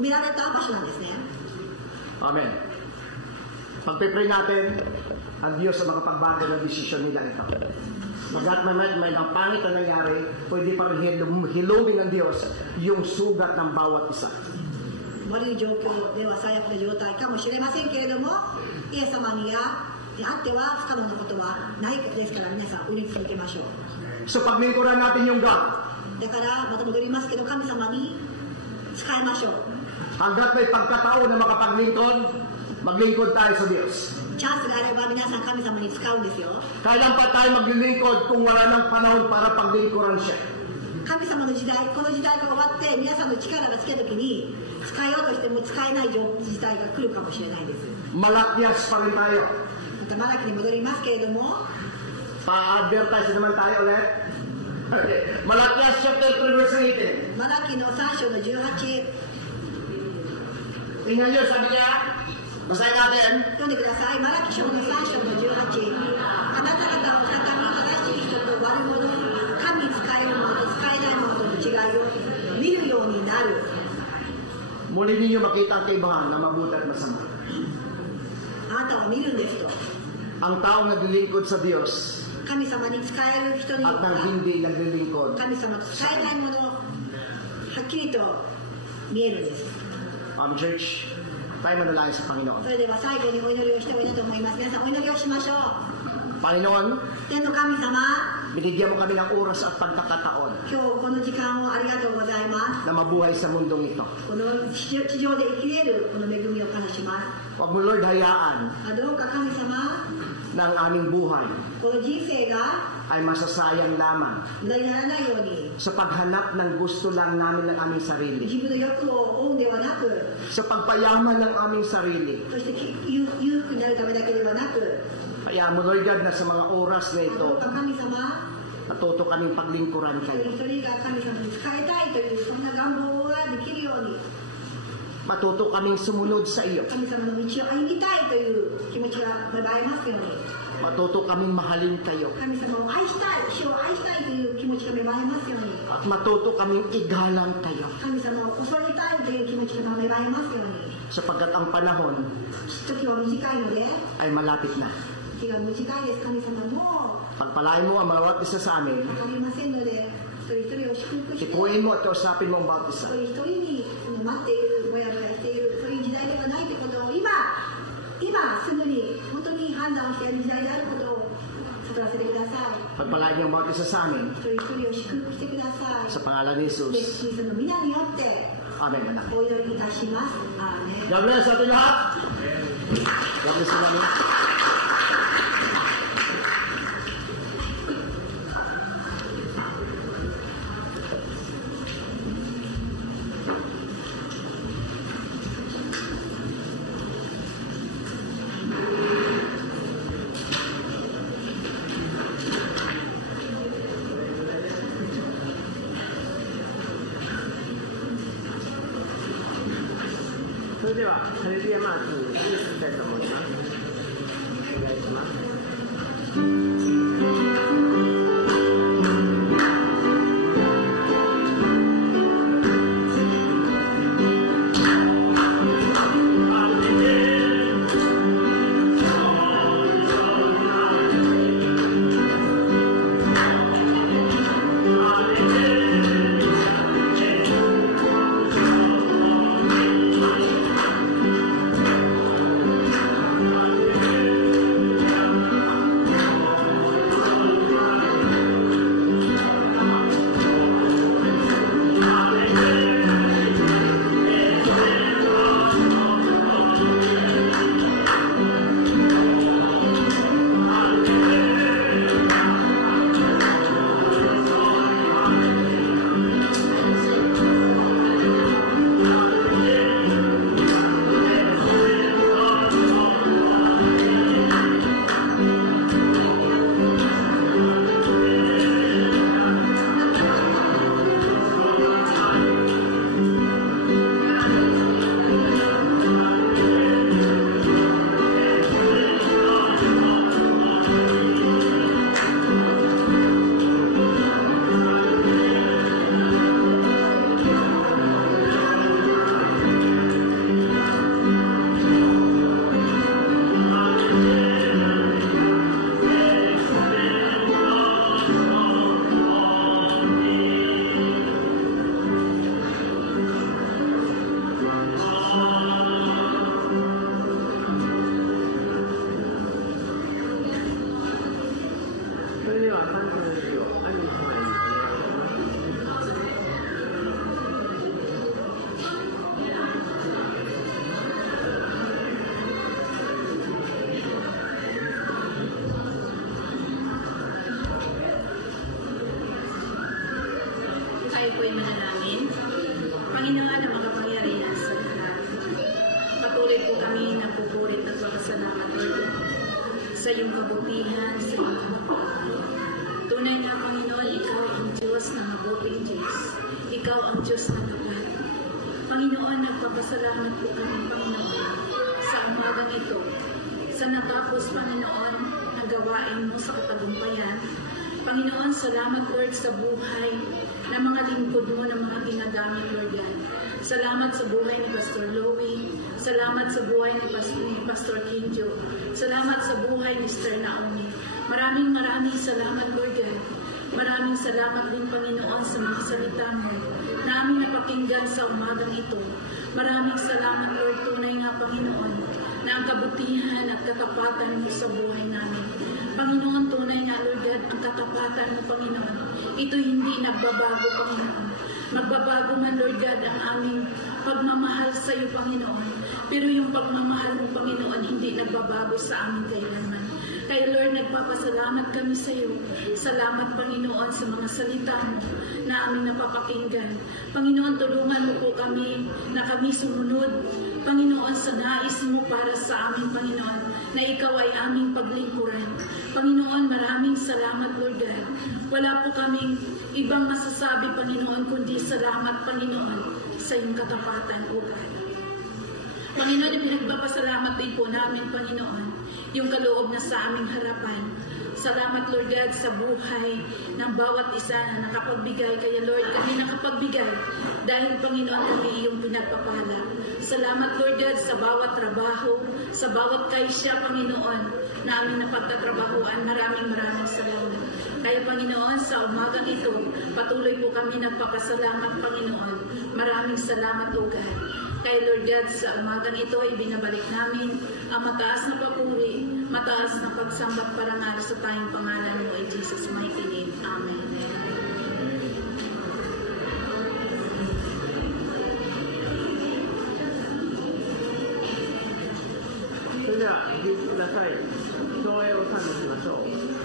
められた場所なんですね。 Amen. Pagpipray natin, ang Diyos sa makapagbago ng desisyon nila ito. Magat may ng pangit na nangyari, pwede pa rin hilungin ng Diyos yung sugat ng bawat isa. 悪い状況では最悪な状態かもしれませんけれども、イエス様にあっては不可能なことはないですから、皆さん祈り続けましょう。 So paglingkuran natin yung God, だからまた戻りますけど、神様に仕えましょう。 hanggat may pagkataon na makapaglingkod, maglingkod tayo sa Diyos. チャンスがあれば皆さん神様に使うんですよ。 Kailan pa tayo maglilingkod kung wala ng panahon para paglingkuran siya? 神様の時代、この時代が終わって皆さんの力がつけた時に使えようとしても使えない時代が来るかもしれないです。 Malakyas pa rin tayo. またマラキに戻りますけれども、 Pa-advertise naman tayo ulit. Okay. Malakyas chapter 3 verse 18. マラキの3章の18、 Tingnan nyo, sabi niya, basahin natin. 読んでください。マラキ書の3章の18、あなた方を再び正しい人と悪者、神使えるものと使えないものとの違いを見るようになる。 Muli ninyo makita ang kaibahan na mabuti at masama. あなたは見るんですと。 Ang taong naglilingkod sa Diyos 神様に使える人に at nang hindi naglilingkod. 神様と使えないもの、はっきりと見えるんです。 Church, tayo manalangin sa Panginoon. それでは最後にお祈りをしておいたと思います。皆さんお祈りをしましょう。 Panginoon, 天の神様、 binigyan mo kami ng oras at pagkakataon 今日この時間をありがとうございます。 na mabuhay sa mundong ito. この地上で生きれるこの恵みを感謝します。 Huwag mo, Lord, hayaan どうか神様、 na ang aming buhay この人生が ay masasayang lamang 無駄にならないように、 sa paghanap ng gusto lang namin ng aming sarili, 自分の欲を追うんではなく、 sa pagpayaman ng aming sarili. そして裕福になるためだけではなく、 Kaya mo, Lord God, na sa mga oras na ど ito, うか神様、 natuto kaming paglingkuran 一 kayo. 人一人が神様に仕えたいというそんな願望ができるように、Matuto kaming sumunod sa iyo. 神様の道を歩みたいという気持ちが芽生えますように、 Matuto kaming mahalin kayo. 神様を愛したい、主を愛したいという気持ちが芽生えますように、 At matuto kaming igalang kayo. 神様を恐れたいという気持ちが芽生えますように、 Sapagkat ang panahon 時は短いので、 ay malapit na. 時が短いです。神様も Pagpalain mo ang mga bawat isa sa amin. 分かりませんので、一人一人を祝福して、 Tipuin mo at kausapin mo ang bawat isa. 一人一人に待っている、もやもやしている、そういう時代ではないということを今すぐに本当に判断をしている時代であることを悟らせてください。 Pagpalain niyo ang bawat isa sa amin. 一人一人を祝福してください。 Sa pangalan ni イエス Jesus. キリストの皆によって Amen, anak. お祈りいたします。アーメン。 God bless sa ating lahat. God bless sa namin. So れではテレビアマークに移りたいと思います。お願いします。Tayo po'y manalangin. Panginoon na makapangyarihan sa lahat. Patuloy po kami napupurit at magpasalamat Lord sa iyong kabutihan, sa iyong kapatid. Tunay na Panginoon, ikaw ay ang Diyos na mabuting Diyos. Ikaw ang Diyos na tapat. Panginoon, nagpapasalamat po kami, Panginoon, sa umagang ito. Sa natapos, Panginoon, ang gawain mo sa katagumpayan. Panginoon, salamat Lord sa buhay ng mga lingkod mo, ng mga ginagamit Lord God. Salamat sa buhay ni Pastor Louie. Salamat sa buhay ni Pastor Kinjo. Salamat sa buhay ni Sister Naomi. Maraming salamat Lord God. Maraming salamat din Panginoon sa mga salita mo na aming napakinggan sa umagang ito. Maraming salamat Lord, tunay nga Panginoon na ang kabutihan at katapatan mo sa buhay namin. Panginoon, tunay nga Lord God, ang katapatan mo Panginoon, ito hindi nagbabago Panginoon. Magbabago man Lord God ang aming pagmamahal sa iyo Panginoon, pero yung pagmamahal mo Panginoon hindi nagbabago sa amin kailanman. Kaya Lord, nagpapasalamat kami sa iyo. Salamat Panginoon sa mga salita mo na aming napapakinggan. Panginoon, tulungan mo po kami na kami sumunod Panginoon sa nais mo para sa amin Panginoon, na ikaw ay aming paglingkuran. Panginoon, maraming salamat Lord God. Wala po kaming ibang masasabi Panginoon kundi salamat Panginoon sa iyong katapatan o God. Panginoon, ipinagpapasalamat din po namin, Panginoon, yung kaloob na sa aming harapan. Salamat, Lord God, sa buhay ng bawat isa na nakapagbigay. Kaya, Lord, kami nakapagbigay dahil, Panginoon, kami iyong pinagpapala. Salamat, Lord God, sa bawat trabaho, sa bawat kaisya, Panginoon, na aming napagtatrabahuan. Maraming salamat. Kaya, Panginoon, sa umagang ito, patuloy po kami nagpapasalamat, Panginoon. Maraming salamat, O God. Kaya, Lord God, sa umagang ito, ibinabalik namin ang mataas na papuri, mataas na pagsambat parangal sa tayong pangalan mo, in Jesus' mighty name. Amen. So れではお聞きください。造営を賛美しましょう。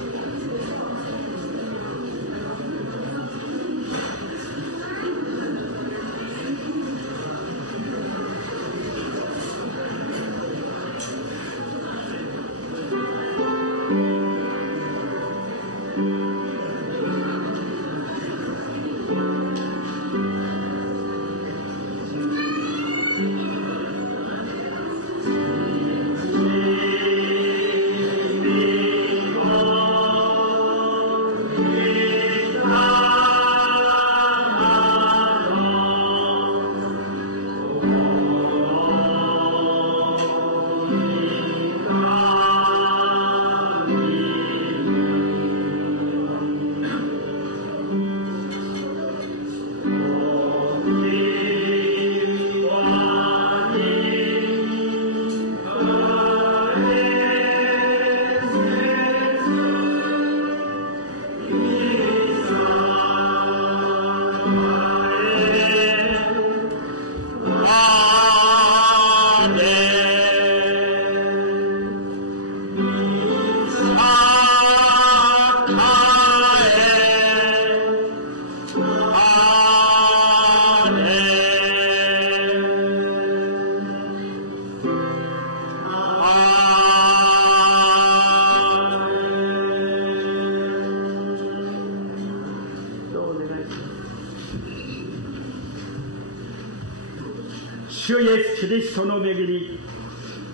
主イエス・キリストの恵み、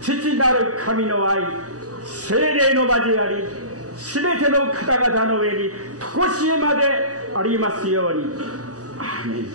父なる神の愛、聖霊の交わり、すべての方々の上に、とこしえまでありますように。アーメン。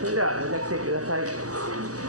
それではご着席ください。